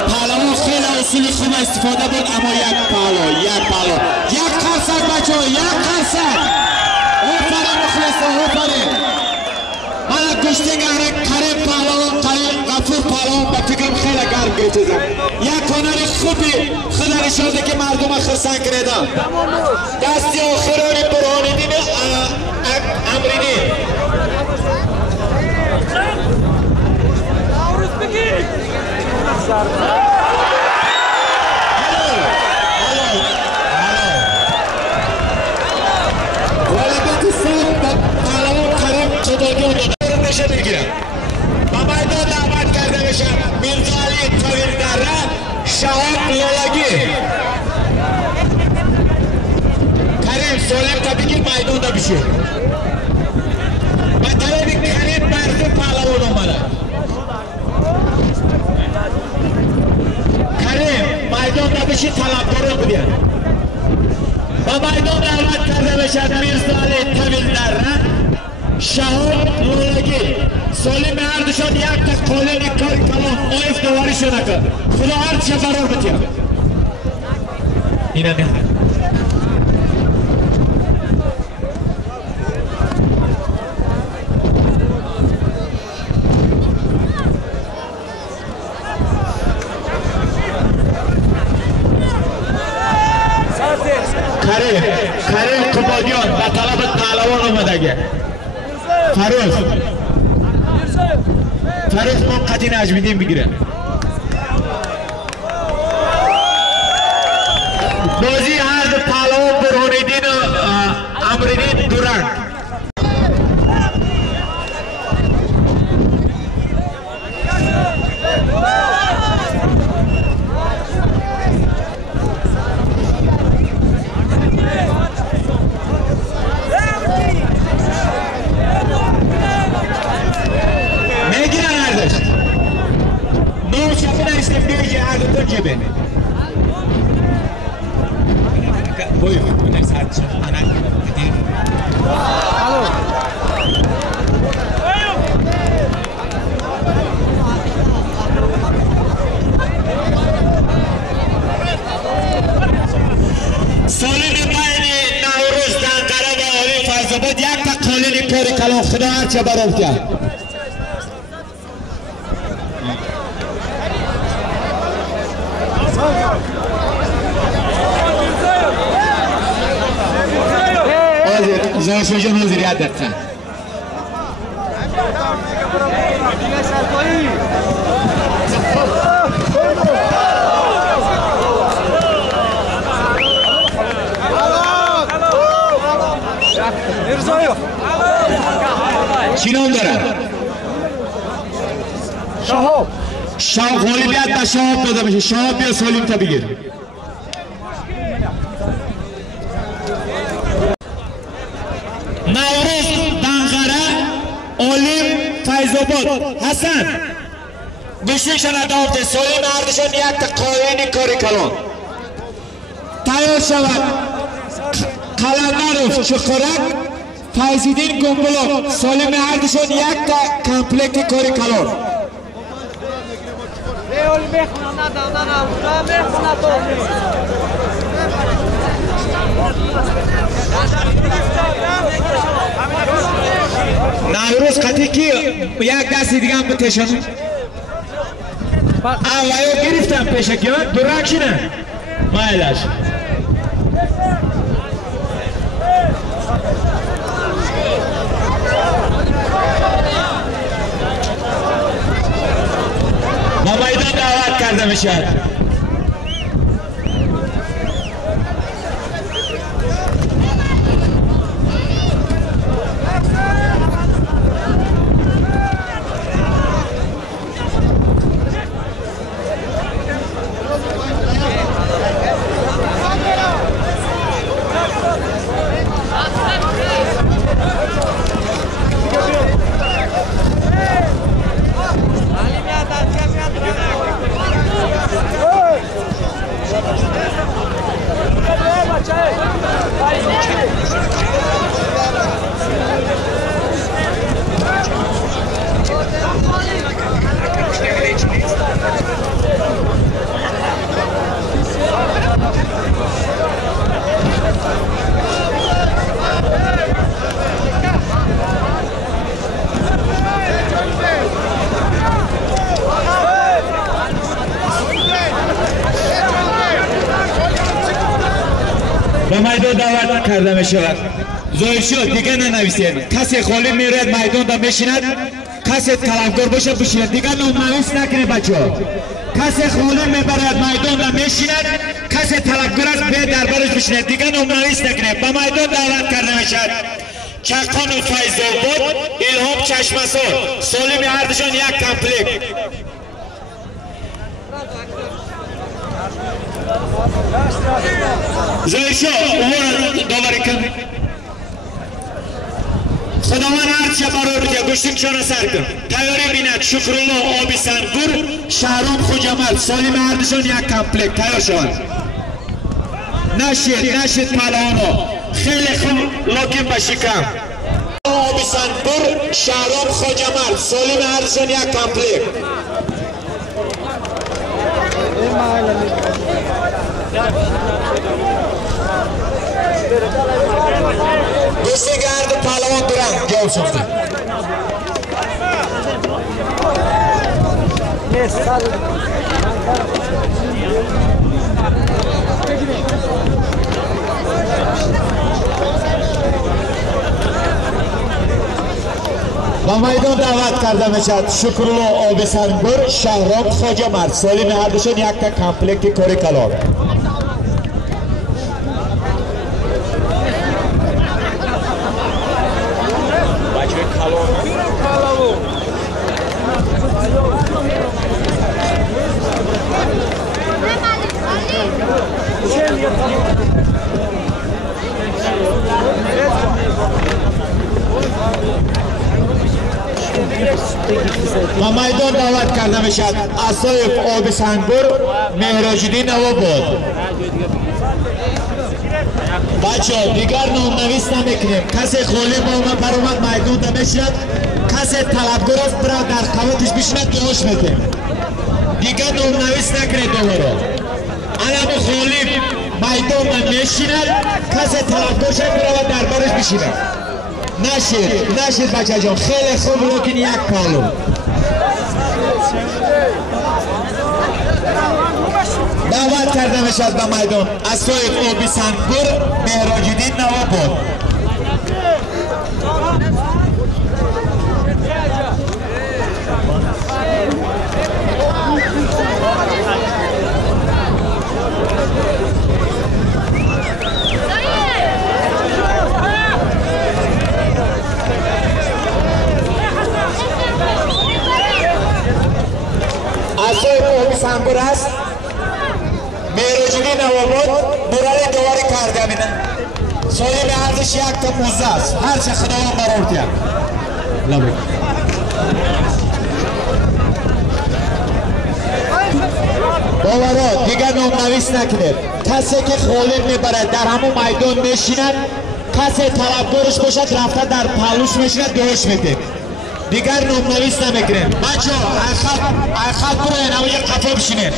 پهلوان خیلی اصول خوب استفاده بود اما یک پهلو یک قرصد بچه ها یک قرصد اوپره مخلصه اوپره من گشتین کریم پهلوان غفور پهلوان با فکرم خیلی گرم گرفتم یک کانال خوبی خدا نشانده که مردم خرسان کردن دستی آخرانی برهانی دین امرینی بشه مطلب کریم برده پهلوان آمده کریم میدان نبشه طلبکاران بودن با میدان دعوت کرده بشد میرزا علی طویل دره شهاب لولگی سالم اردشان یک تا قالین کار کلان آیف دواری شده کرد خدا هر چه قرار بتیم اینه نه کریم قبادیان به طلب پهلوان آمدگه فروز ما قدی نجمیدین بگیره بازی هر دو پهلوان برهانیدین و امریدین دورنگ فیض‌آباد یک تا قالین کار کلان خدا هر چه برام کرد زنشو جان حضوریت دقیقا چی نام دارن؟ شهاب غالبیت به شهاب پیدا میشه شهاب بیا سالیم تا بگیر نوروز دنغره علیم فیض‌آباد حسن گوشتشان ادامت سالیم اردشان یک تا قالین کاری کلان تیار شود قلندروف چخورک فیض‌الدین گنبلو سالم اردشان یک تا کمپلکت کاری کلان نوروز قطعی کی یک دستی دیگه هم بتشن اولیو گرفتم پیشکیان درک نه مایلش با میدان دعوت کرده میشد اینجا دعوت کرده می شود. ظاهر شد دیگه ننویسید. کسی خالی میرد میدان دا میشیند، کسی طلبکار باشه بشیند، دیگه نامنویس نکنید بچه‌ها. کسی خالی میبرد میدان دا میشیند، کسی طلبکار است به دربارش بشیند، دیگه نامنویس نکنید. به میدان دعوت کرده می شود. چقان و فیضاباد، الهام چشمسار، سالم هردشان یک کمپلیت. زایشا اومد داوری کن. خداوند هر چه برای بده گوشتین شان سر کن. تیاری بیند شکرالله آبی سنگور شهرام خوجمرد سالم هردشان یک کمپلیت تیار شوند. نشید پهلوانا خیلی خوب لکن بشکم. آبی سنگور شهرام خوجمرد سالم هردشان یک کمپلیت. دوستی گرد پهلوان دوران جواب شده. با میدان دعوت کرده میشد شکرالله آبی سنگور شهرام خوجمرد سالم هردشان یک تا کمپلیت کاری کلان. و میدان دعوت کرده میشد اصایف آب سنگور مهراجدین نواباد. بچه ها دیگر نامنویس نمیکنیم. کسی خالی با ما برامد میدان نمیشد، کسی طلبگار است برای در قواتش بشند دعاش میکنیم. دیگر نامنویس نکنید دوباره. علم خالی میدان نمیشند، کسی طلبگار شد برای دربارش بشند. نشید بچه جان خیلی خوب لکن یک پالو. دعوت کرده میشد به میدان اصایف آبی سنگور مهراجدین نواباد. اصایف آبی سنگور است مهراجدین نواباد برای دواری کرده مینه. سالم ارزش یک تا 15 است. هر چه خداوند برار کرد. لبک. باورا دیگر نامنویس نکنید. کسی که خالی میبرد در همون میدان میشیند، کسی طلبگارش باشد رفته در پهلوش میشیند دعاش میده. دیگر نامنویس نمیکنید. بچه ها خط برای نوی قفا بشینید.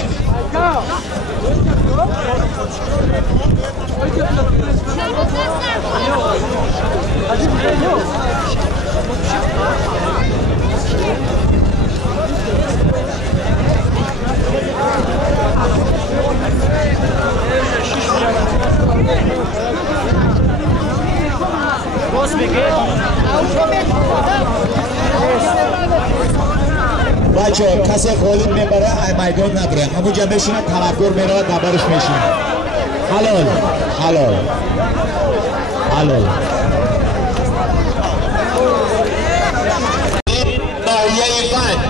بچه ها کسی خالی میبره میدان نبره، همونجا بشینه طلبگار میره دربارش میشینه. حلال ناحیه بند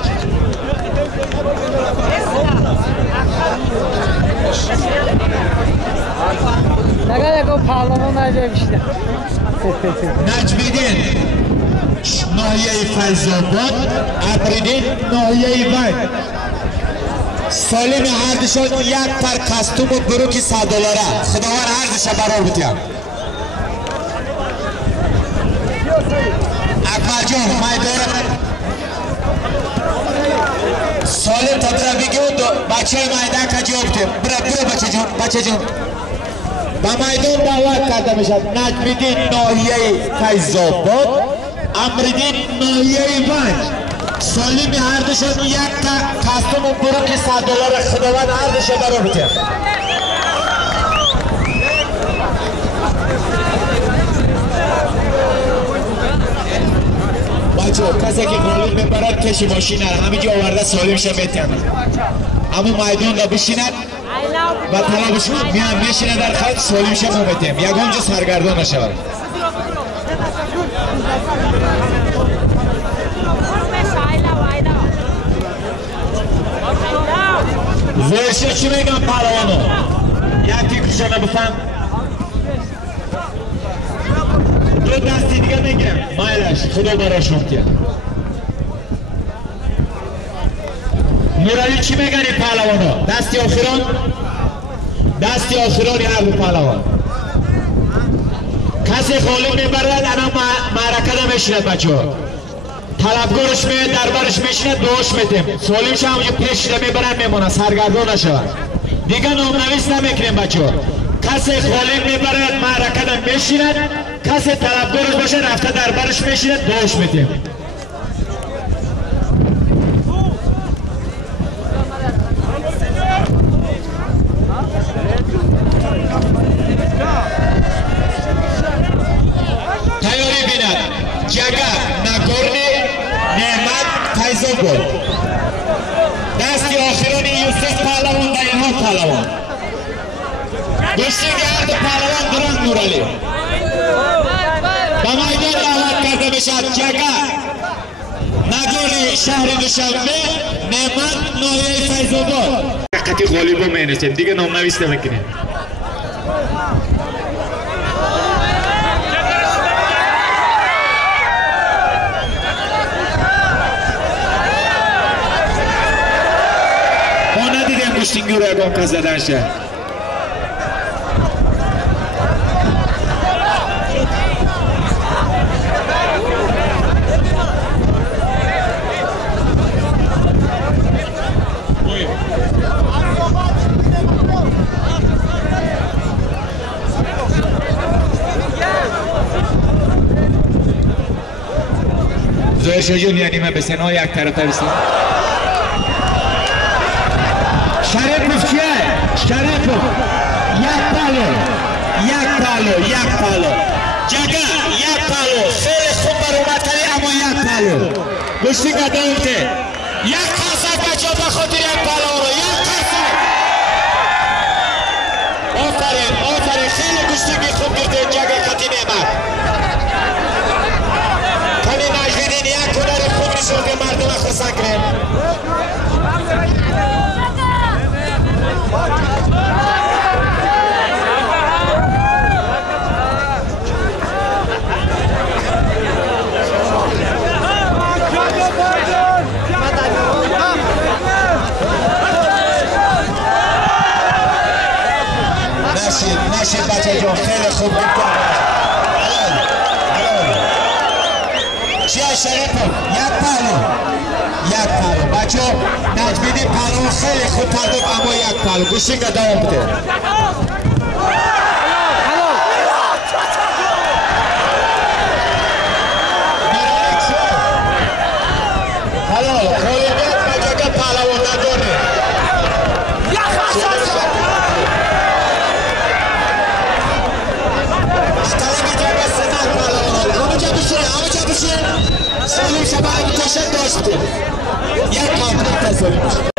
نگه پهلوان نجمیشته نجمیدین ناحیه فیضاباد، امریدین ناحیه بند. سالم هردشان یک پر کستوم و بروکی $100. خداوند هردش برار بتیم. اکبر جان میدان سالم تا در بگی بچه میدان که جواب تیم. برو بچه جان به میدان دعوت کرده میشد. نجمیدین ناحیه فیضاباد، امریدین ناحیه بند. سالم هردشان یک کستوم و بروکی $100. خداوند هردش برار بتیم. کسی که غالب میبرد کشی ماشین همینجا آورده سالمش میتونه اما میدان را بشیند و طلبش میشینه در خط سالمش ما میتیم یکم جا سرگردان نشود زورشه چی میگم پهلوانو یکی کشانه بفهم دو دستی دیگه میگیرم مایلش خدا براشون که نورعلی چی میگن این پهلوانو دستی آخران هر دو پهلوان کسی غالب میبرد انا معرکه دا میشند بچه ها طلبگارش می دربارش میشینه دوش میتیم سالمش همونجا پیش ده میبرن میمونه سرگردان نشود دیگه نامنویس نمیکنیم بچه ها کسی غالب میبرد معرکه ده میشیند کسی طلبگارش باشه رفته دربارش میشینه دوش میتیم تیاری بیند جگه نگرنی نعمت فیضوبود دستی آخران یوسف پهلوان و اینها پهلوان گوشتی گرد پهلوان دران نورعلی به میدان دعوت کرده بشد جگه نگرنی شهر دوشنبه نعمت ناحیه فیضوبود قطعی غالیبا مینشیم دیگه نامنویس نمیکنیم گوشتینگی رو اگام که زدن شه زهر شجون یعنی من به سنها یک طرفه بسیم شریف چیه؟ شریف یک پالو جگه یک پالو خیلی خوب برامد کردی اما یک پالو گوشتی قدم که یک قصد بچه به خاطر یک پالو رو یک قصد آفرین خیلی گوشتی که خوب گرده جگه خطی نعمت کمی نجویدین یک کنار خوب نشون که مردم خسن کرد نشید بچه جان خیلی خوب بود چیه شریفم یک پالو بچه نجمیدی پالو خیلی خوب پردم اما یک پالو گوشتی که دوام بده سالم شبه اگه تشد داشت بده یک کامپلیت از سالم شد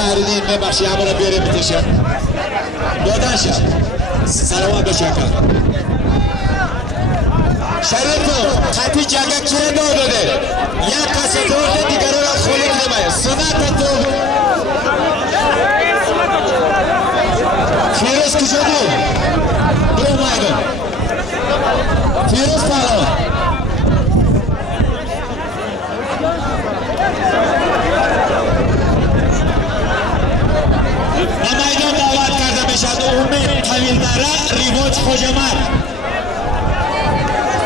بحرینی ببخشی همه را بیاره بتشم دادن شد سلامت بشکر شریفو خطی جگه چه داده یک کسی دارده دیگران را خولک نمایه سنت تو فیروز کجا بود؟ برو میدان فیروز پهلوان میدان دعوت کرده بشد امید طویل دره ریواج خوجمرد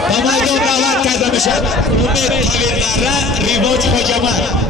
به میدان دعوت کرده بشد امید طویل دره ریواج خوجمرد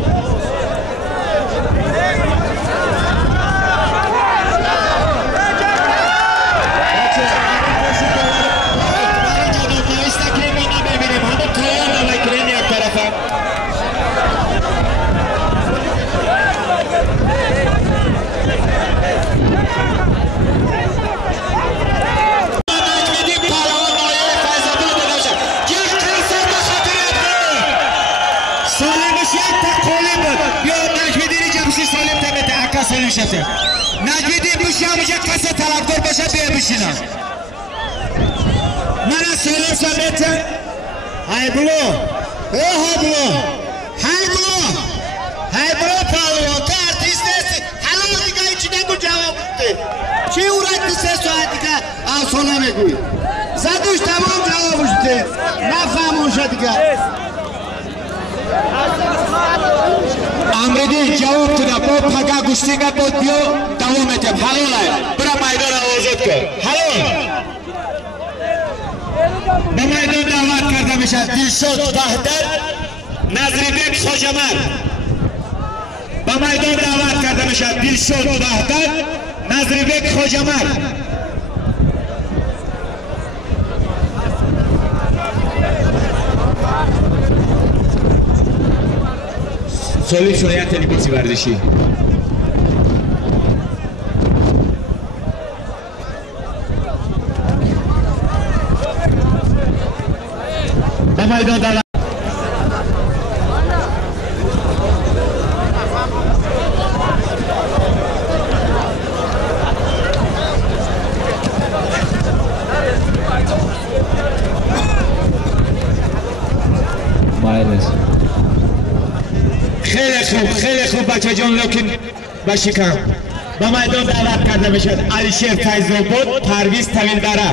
باش یک تا قولی بود بیا نجمیدینی جمشی سالم تمیده اکا سالم شده نجمیدین بشی همونجا کسی طلبدار باشه بیا بشینم من از سالم سمیده های بلو های بلو های بلو های بلو پاولو تو ارتیست نیستی حالا دیگه هیچی نگو جواب بده چی اورد 3 ساعت دیگه آسولا نگوی زدوش تمام جوابش بده نفهمونشه دیگه امریدی جواب تو دا با پاگا گوشتینگا بود بیو دوامتیم حلال برا میدان آزاد کن حلال به میدان دعوت کرده میشه دلشاد وحدت نظریبک خوجمرد به میدان دعوت کرده میشه دلشاد وحدت نظریبک خوجمرد سالی شرایط لیباسی ورزشی به میدان دعوت خیلی خوب بچه جان لکن بشکم به میدان دعوت کرده میشد علیشیر فیضوبود پرویز طویل دره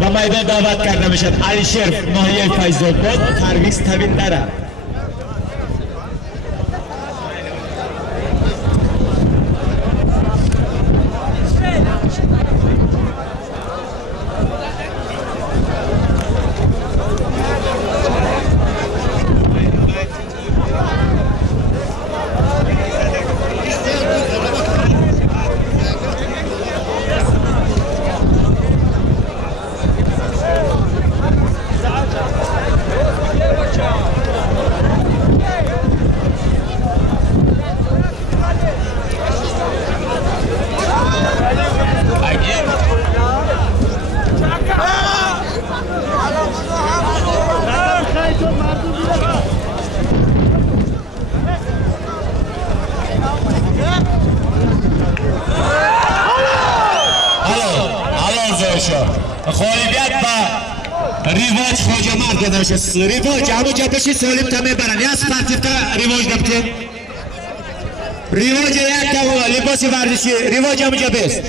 به میدان دعوت کرده میشد علیشیر ناحیه فیضوبود پرویز طویل دره خالیبیت با ریواج خوجمرد گذاشت ریواج همونجا بشی سالم تمه برن یا سپارتیفتا ریواج دبته ریواج یک تا لباس ورزشی ریواج همونجا بست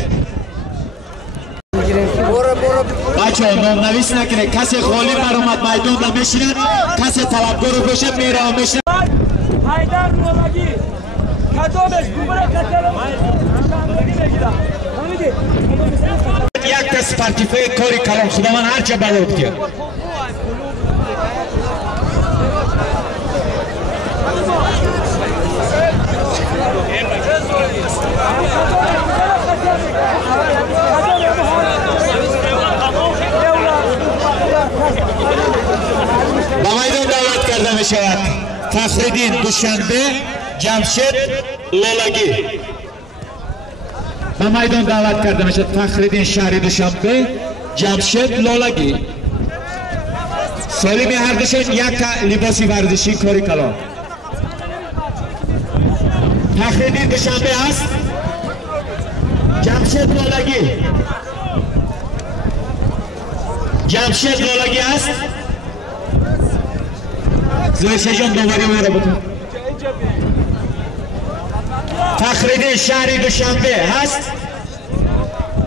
بچه ها نام نویس نکنه کسی خالی برامد میدان دا میشیند کسی طلبگار رو بشه میره و میشیند حیدر نولگی کدومش گوبره کتلم بگیرم یک تا سپارتیفه کاری کلام خدا من هرچه بلود کرد با میدان دعوت کرده می شود فخردین دوشنبه جمشید لالگی با میدان دعوت کرده می شود فخردین شهری دوشنبه جمشید لالگی سالمی هر دوشن یک لباسی ورزشی کاری کلام فخردین دوشنبه هست جمشید لالگی جمشید لالگی هست زویسه جان دوباری او را بکن فخردین شهری دوشنبه هست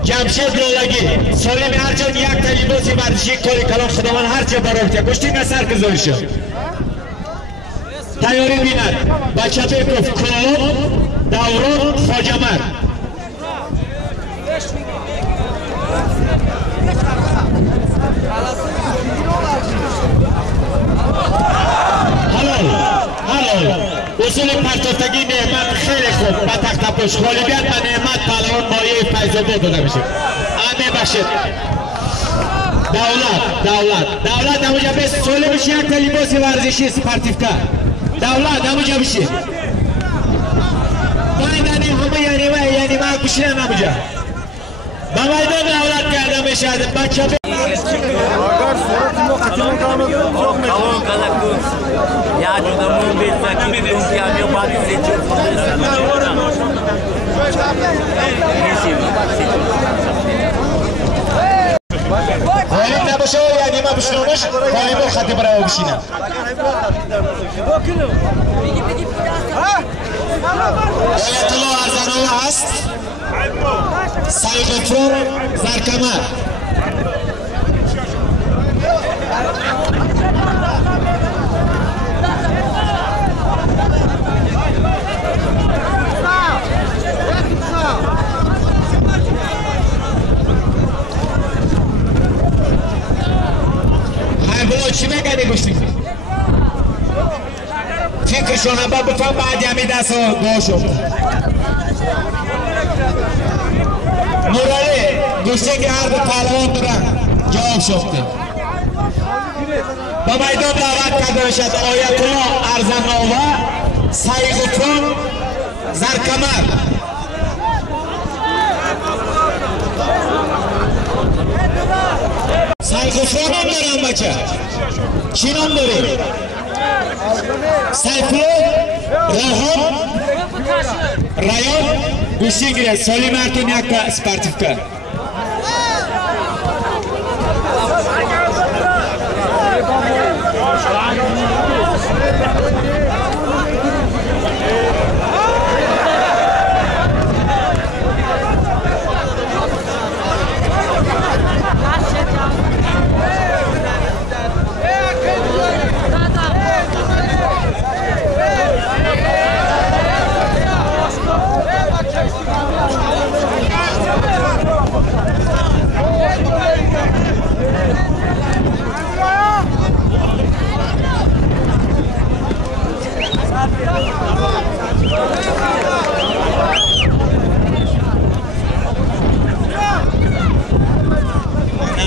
جمشید لالگی سالم هر جان یک تا لباسی ورزشی کاری کلام خداوند هر جا برابر گشتی نصر گذاشته تیاری بیند بچه بگفت کلام دوران خوجمرد حلال اصول پرتافتگی نعمت خیلی خوب با تخت پشت غالبیت و نعمت پهلوان مایه فیضاباد داده میشه آمه بخشید دولت همونجا بس سوله بشی یک تا لباس ورزشی سپارتیفتا دولت همونجا بشی بایدانی همه یعنی ما بشیرن همونجا با میدان دولت کرده میشه بچه غالب نباشه یعنی ما بشنونش والیبال خطی برای بشینم آیت الله ارزانالله هست سعید فرور زرکمر چی بگنی گوشتیم فکرشون هم با بفهم بعدی همی دست ها دو شد نورالی گوشتیم که هر دو پهلوان دارن جواب شد با میدان دعوت کرده باشد آیت الله ارزانالله سعید فرور زرکمر سایفور هم دارم بچه چی نام داری؟ سایفور راهان رایان گوشتی گیره سالی مرتون یک سپارتیف کرد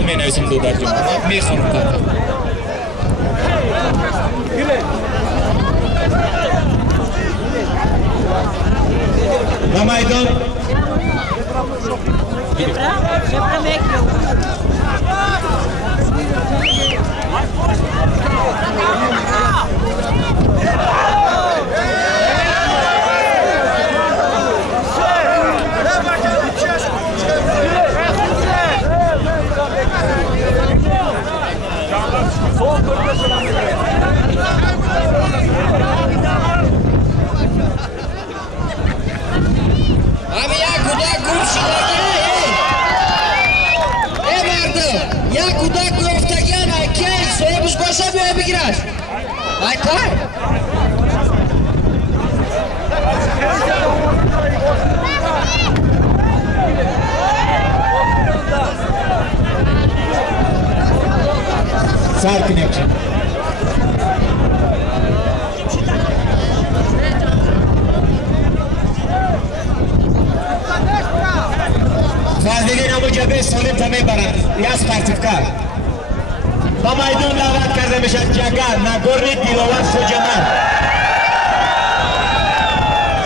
نمی‌نویسم دو در جمعه میخوام قطعا و میدان سر کنیم فازدگی نمو جبه سالم تمه برند یا سپارتیف کرد با میدان دعوت کرده میشد جگر نگرنی دیلوان خوجمرد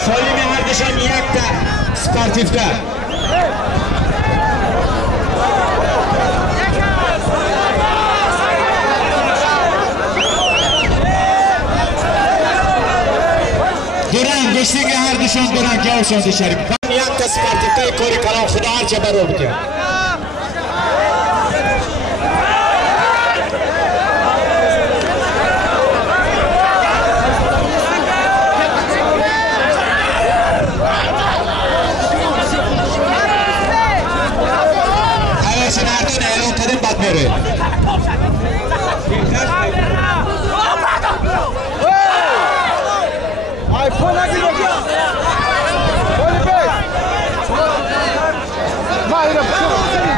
سالم هردشان یک تا سپارتیف کرد دوران گشتی که هر دوشان دوران جاوشان دو شریف یک تا سپارتیفکای کوری کلام خدا هر چه برو بکن حیوشن اردون اعلام کدیم بد میره Vai,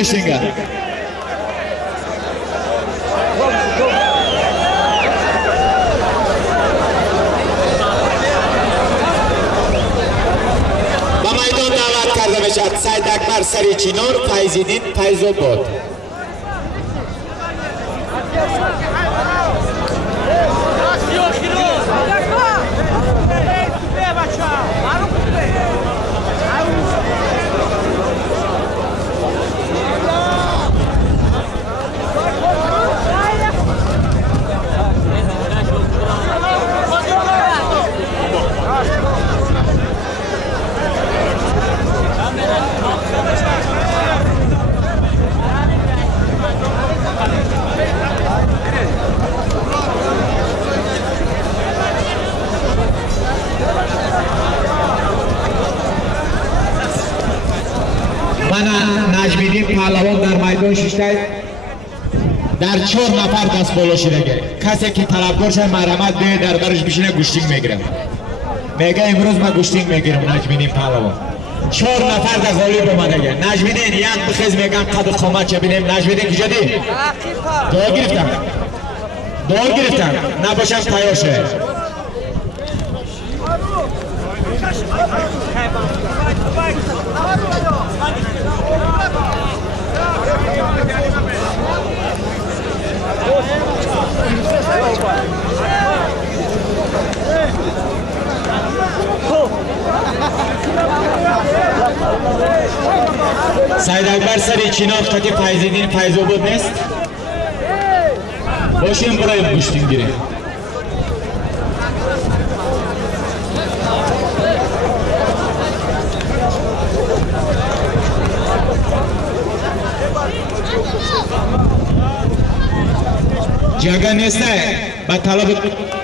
گوشتینگا. با میدان دعوت کرده بشد سید اکبر سری چینار، فیض‌الدین فیض‌آباد. نجمیدین پهلوان در میدان ششته در 4 نفر دست بالا شده. کسی که طلبکار شد مرحمت به در برش بشینه گوشتینگ میگیرم. میگه امروز من گوشتینگ میگیرم. نجمیدین پهلوان 4 نفر در غالب اومده. نجمیدین یک بخیز میگم قد خامت چه بینیم. نجمیدین کجا دی؟ دار گرفتم نباشم تیار شد. سید اکبر سری چیناق تا که فیض‌الدین فیض‌آباد نیست باشیم برای گوشتین گیریم. جگه نیست با طلب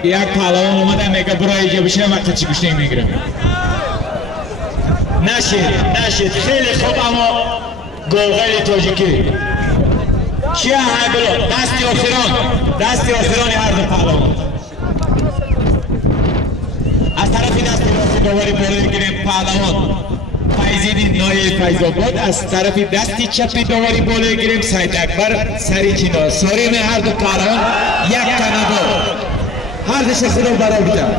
یک پهلوان اومده میگه برای اینجا بشینم وقت چی گوشتینگ میگیرم. نشید خیلی خوب اما گوغل تاجیکی چیه های بلو دستی آخران هر دو پهلوان از طرفی دستی دواری بالا گیریم پهلوان فیض‌الدین نایب فیض‌آباد، از طرفی دستی چپی دواری بالا گیریم سید اکبر سری چینار. ساریم هر دو پهلوان یک کنبا هر دش خدا برای بیدم.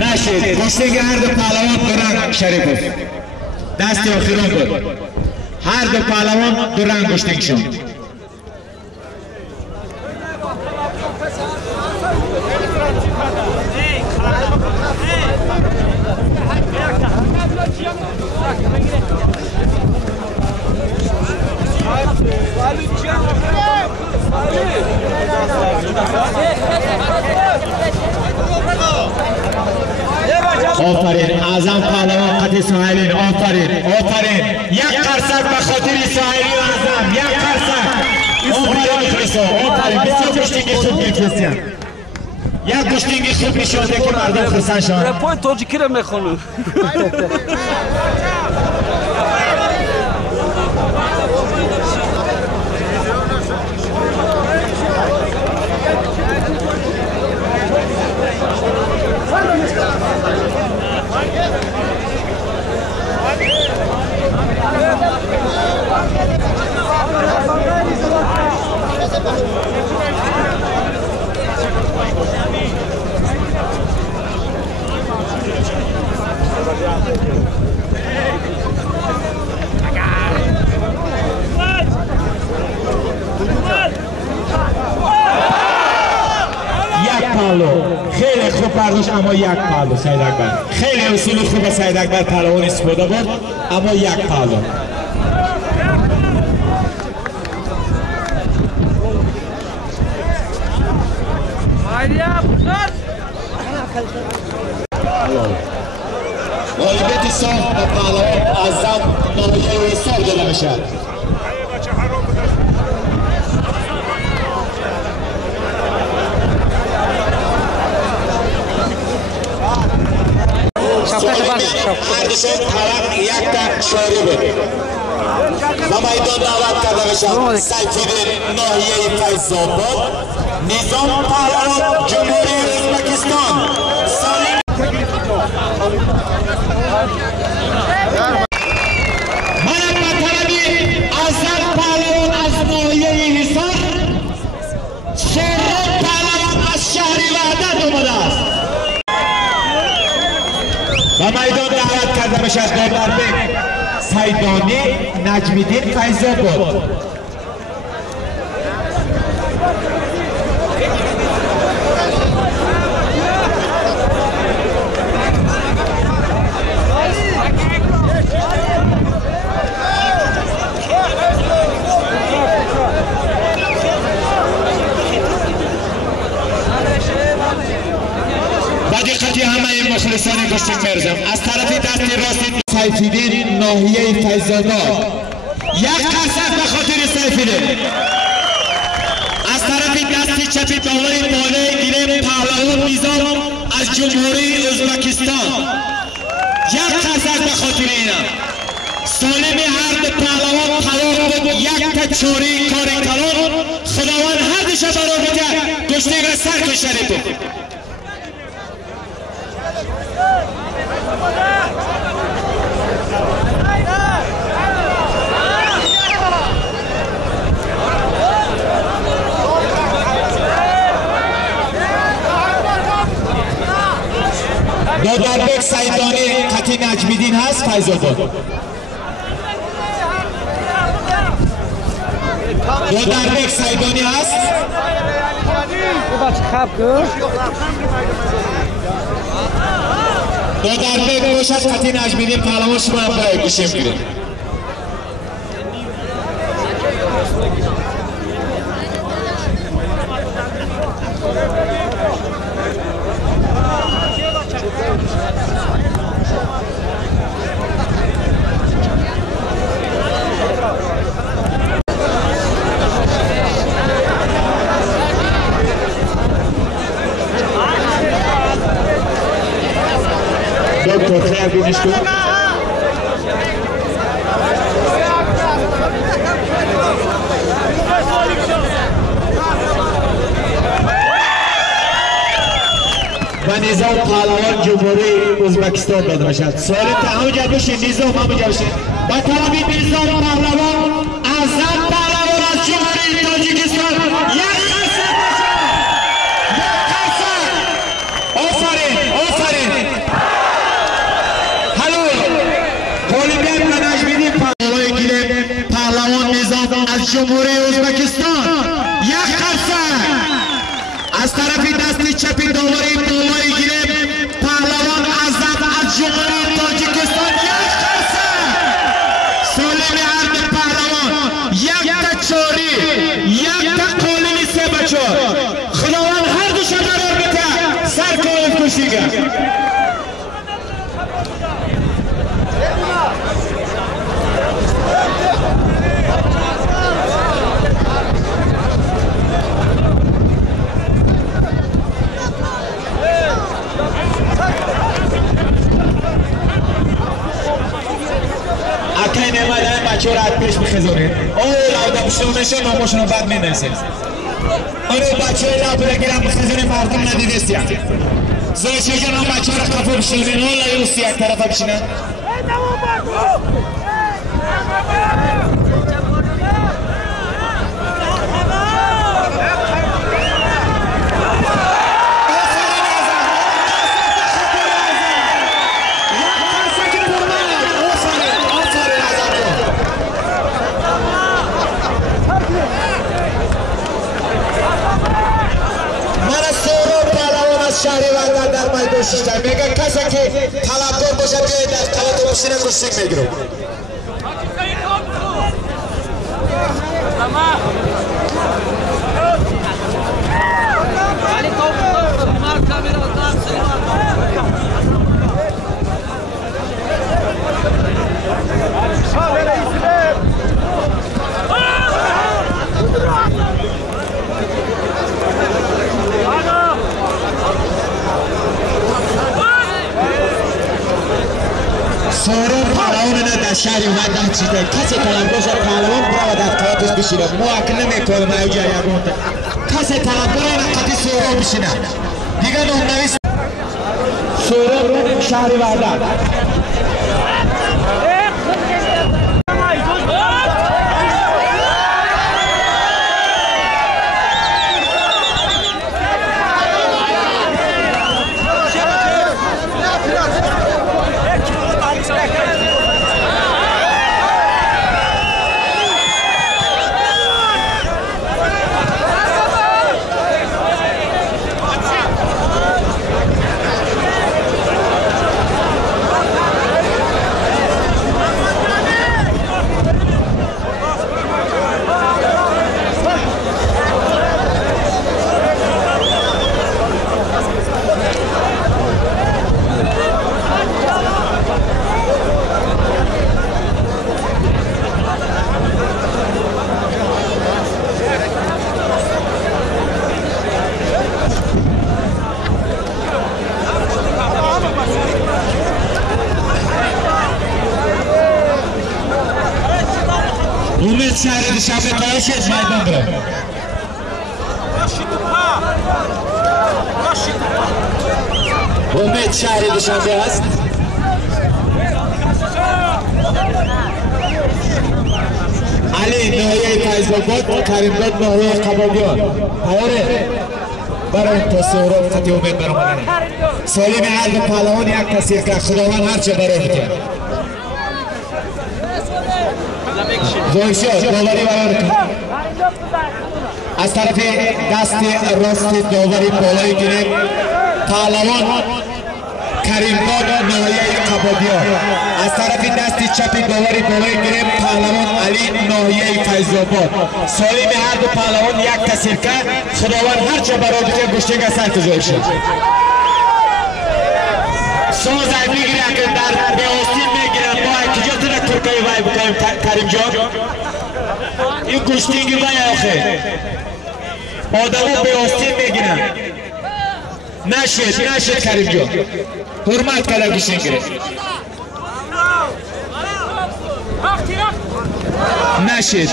نشید گوشتینگ هر دو پهلوان دو رنگ شریف است. دستی آخران بود هر دو پهلوان دو رنگ گوشتینگ شد. آفرین اعظم پهلوان قطع ساحلین. آفرین یک قرصک به خاطر ساحلی و اعظم یک قرصک. آفرین بسیار گوشتینگی خوب میفرستیم. یک گوشتینگی خوب نشاده که مردم خرسن شد. رپوی تاجیکی رو میخونم. خیلی خوب برداشت اما یک پهلو سید اکبر. خیلی اصول خوب سید اکبر پهلوان استفاده بود اما یک پهلو. غالبیت صاف به پهلوان اعظم نایب سال داده میشد. هردشون طرف یک تا شاری بود و میدان دعوت کرده بشن. سیفیدین ناحیه فیضاباد نظام پهلوان جمهوری ازبکستان من مطلبی ازل پهلوان از ناحیه حصار سراب پهلوان از شهر وحدت آمده است و میدان دعوت کرده بشه از دادربک سیدانی نجمیدین فیضاباد با دقتی همه مخلصان گوشتین میرزم از طرف دست راست سیفیدین ناحیه فیضاباد یک قصد به خاطر سیفیدین از طرف دست چپ داوری باله گیره پهلوان نظام از جمهوری ازبکستان یک قصد به خاطر اینا سالم هر دو پهلوان قرار بود یک تا چوری کاری کلان خداوند هر دوشه برای بده گشتیگ را سر کشنی تو دادربک سیدانی قطی نجمیدین هست فیضاباد دادربک سیدانی هست دادربک باشد قطی نجمیدین پهلوان شما هم برای گوشیم گیریم دکتر خیر بینش کن و نظام پهلوان جمهوری ازبکستان داده باشد سوال همونجا بشین نظام همونجا بشین با طلبی نظام پهلوان ازد پهلوان از جمهوری تاجیکستان یک قصد باشد یک قصد آفرین آفرین هلو قولیبیت و نجمیدین پهلوان نظام از جمهوری ازبکستان یک قصد از طرف دست چپ داوری بالای گیره پهلوان ازد از جمهوری تاجیکستان یک قصد سالم هر دو پهلوان یک تا چوری یک تا قولینی سه بچار خداوند هر دو شما را بده سر کار کشیگه اکای نماده بچه را پیش بخزارید اوه لوده بشنونشون ناموشون رو بد می نرسید آره بچه های لوده گیرم بخزارید مردم ندیدستی زایشه جان هم بچه را قفل بشنونید اوه لایوسی یک طرف بشنن شهری وردن در میدان شیشتر میگه کسی که طلبدار باشه بیاید در طلبدار بشینه گوشتیگ میگیرم سورو پهلوان شهر وعدم چیزه کسی طلبگاش پهلوان برای در قیاتش بشینه ما اکل نمیکنم اوجه یکون کسی طلبگاه نقطی سورا بشینه دیگه نومنویس سورا شهر وعدم امید شهر دوشنبه تاشید میدان بره امید شهر دوشنبه هست علی ناحیه فیضاباد کریمداد ناحیه قبابیان آره برای تصورات خطی امید برامدنه سالیم عرض پهلوان یک کسی که خداوند هرچه برای بکن زویشو داوری برای کن از طرف دست راست داوری بالای گیریم پهلوان کریمداد ناحیه قبابیان از طرف دست چپ داوری بالای گیریم پهلوان علی ناحیه فیضاباد سالیم هر دو پهلوان یک کسی که خداوند هرچه برای بکن گوشتنگ از سر زویشو سوز میگیره که در بیاستین میگیرن ما اکیجا تو در ترکیه وای بکنیم کریم جان این گوشتینگی وای آخه آدم ها بیاستین میگیرن نشید کریم جان حرمت کده گوشتینگیره نشید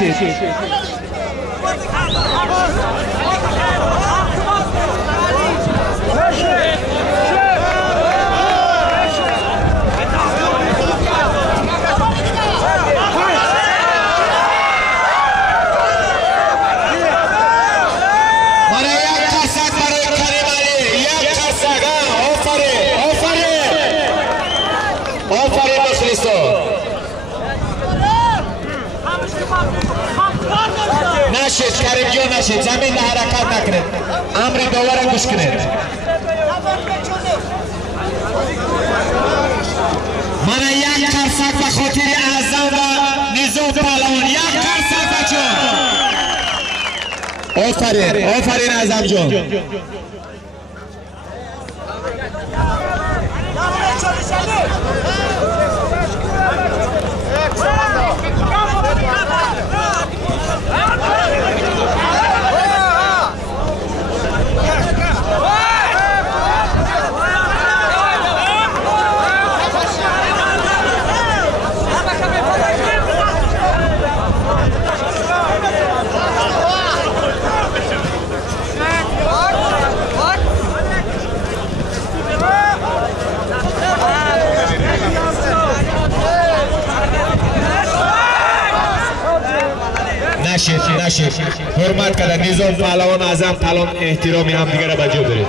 نشید کریم جان نشید زمین حرکت نکنید امر داور گوش کنید من یک قرصک به خاطر اعظم و نظام پهلوان یک قرصک بچه آفرین اعظم جان نشید حرمت کده نظام پهلوان اعظم پهلوان احترامی هم دیگر را بجا برید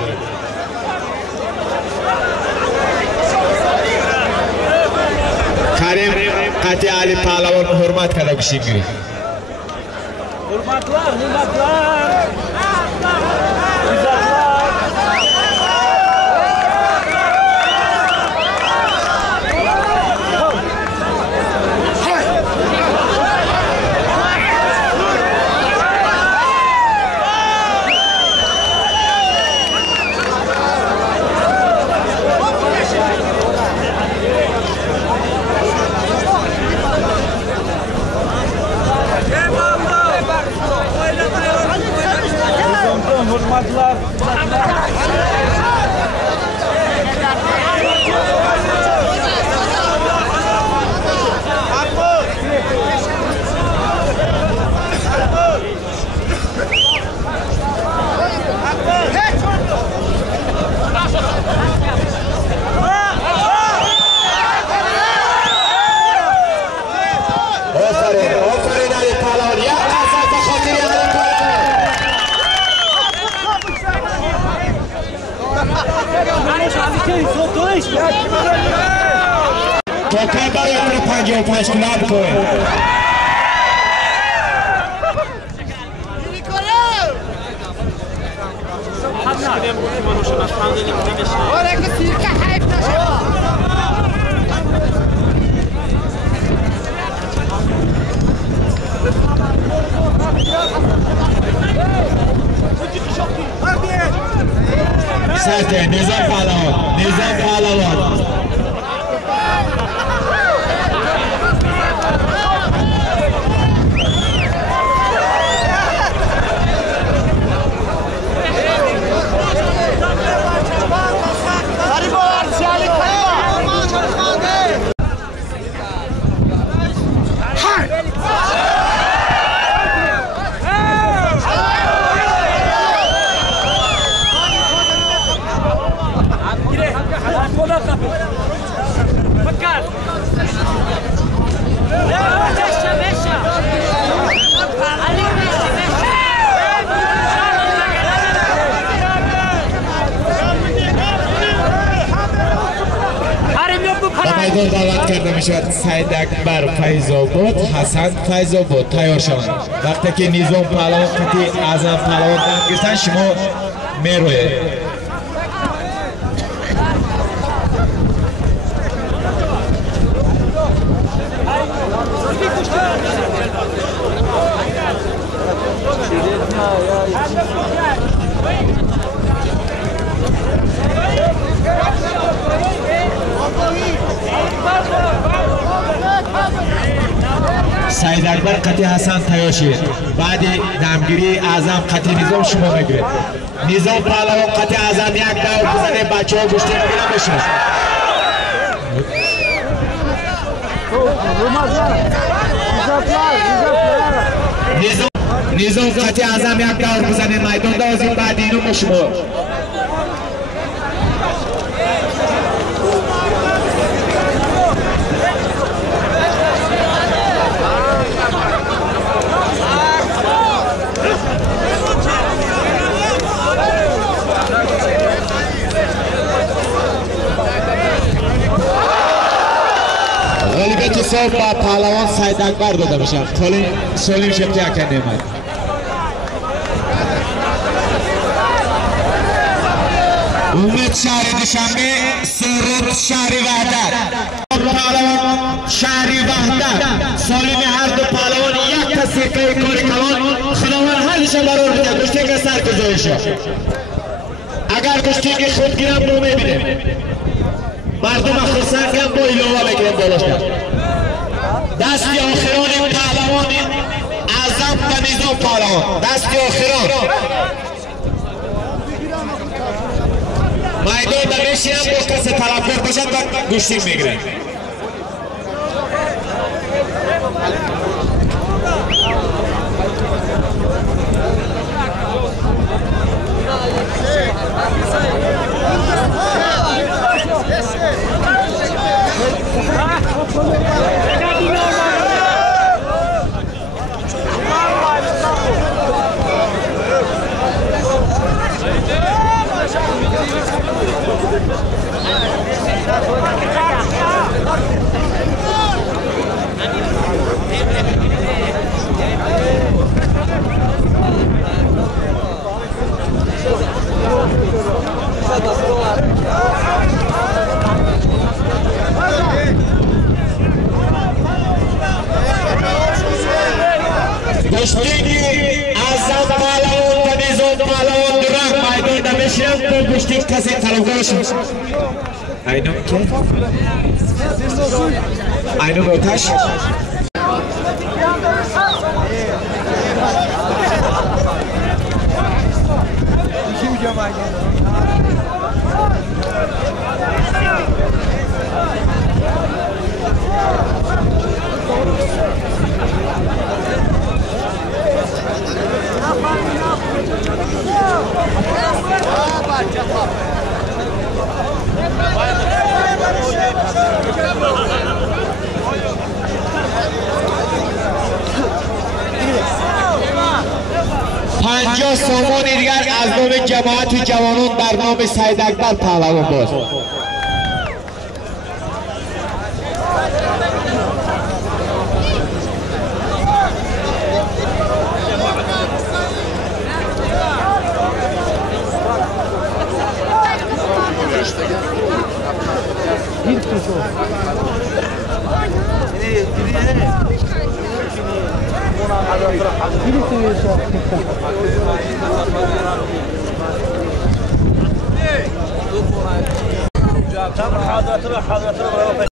کریم قطع علی پهلوان حرمت کده بشین گیرید توکر برای 55 کیلو بکنه. سرته نظام پهلوان میدان دعوت کرده میشود سید اکبر فیضابود، حسن فیضابود تیار شوند. وقتی که نظام پهلوان قطعی اعظم پهلوان دم گرفتن شما میروید. سید اکبر قطعی حسن تیار شید. بعد دمگیری اعظم قطعی نظام شما میگیرید. نظام پهلوان قطعی اعظم یک دور بزنه بچه ها گوشتی بگیرن بشن. نظام قطعی اعظم یک دور بزنه میدان دازید. بعد اینو با شما غالبیت صاحب با پهلوان سید اکبر داده بشن. سالیم شبتی اکنده ماید. امید شهر دوشنبه، سرود شهر وحدت. پهلوان شهر وحدت. سالیم هر دو پهلوان یک تصیفه کاری کلان. خداوند حالش برار بده. گشتی که سر گذارش. اگر گشتی که خود گیرم رو میبینیم. مردم خرسنگ هم با ایلوه بگیرم بالاشتر. دستی آخران پهلوان اعظم و نظام پهلوان. دستی آخران میدان در بشینم با کسی طرفدار باشد و گوشتی میگیرن. گشتی اعظم پهلوان و نظام پهلوان درخت میدان نمیشیم تو گشتی کسی طلبگارش اینو که؟ اینو روتش؟ پنجاه سامان دیگر از نام جماعت جوانان در نام سید اکبر پهلوان باز. حاضر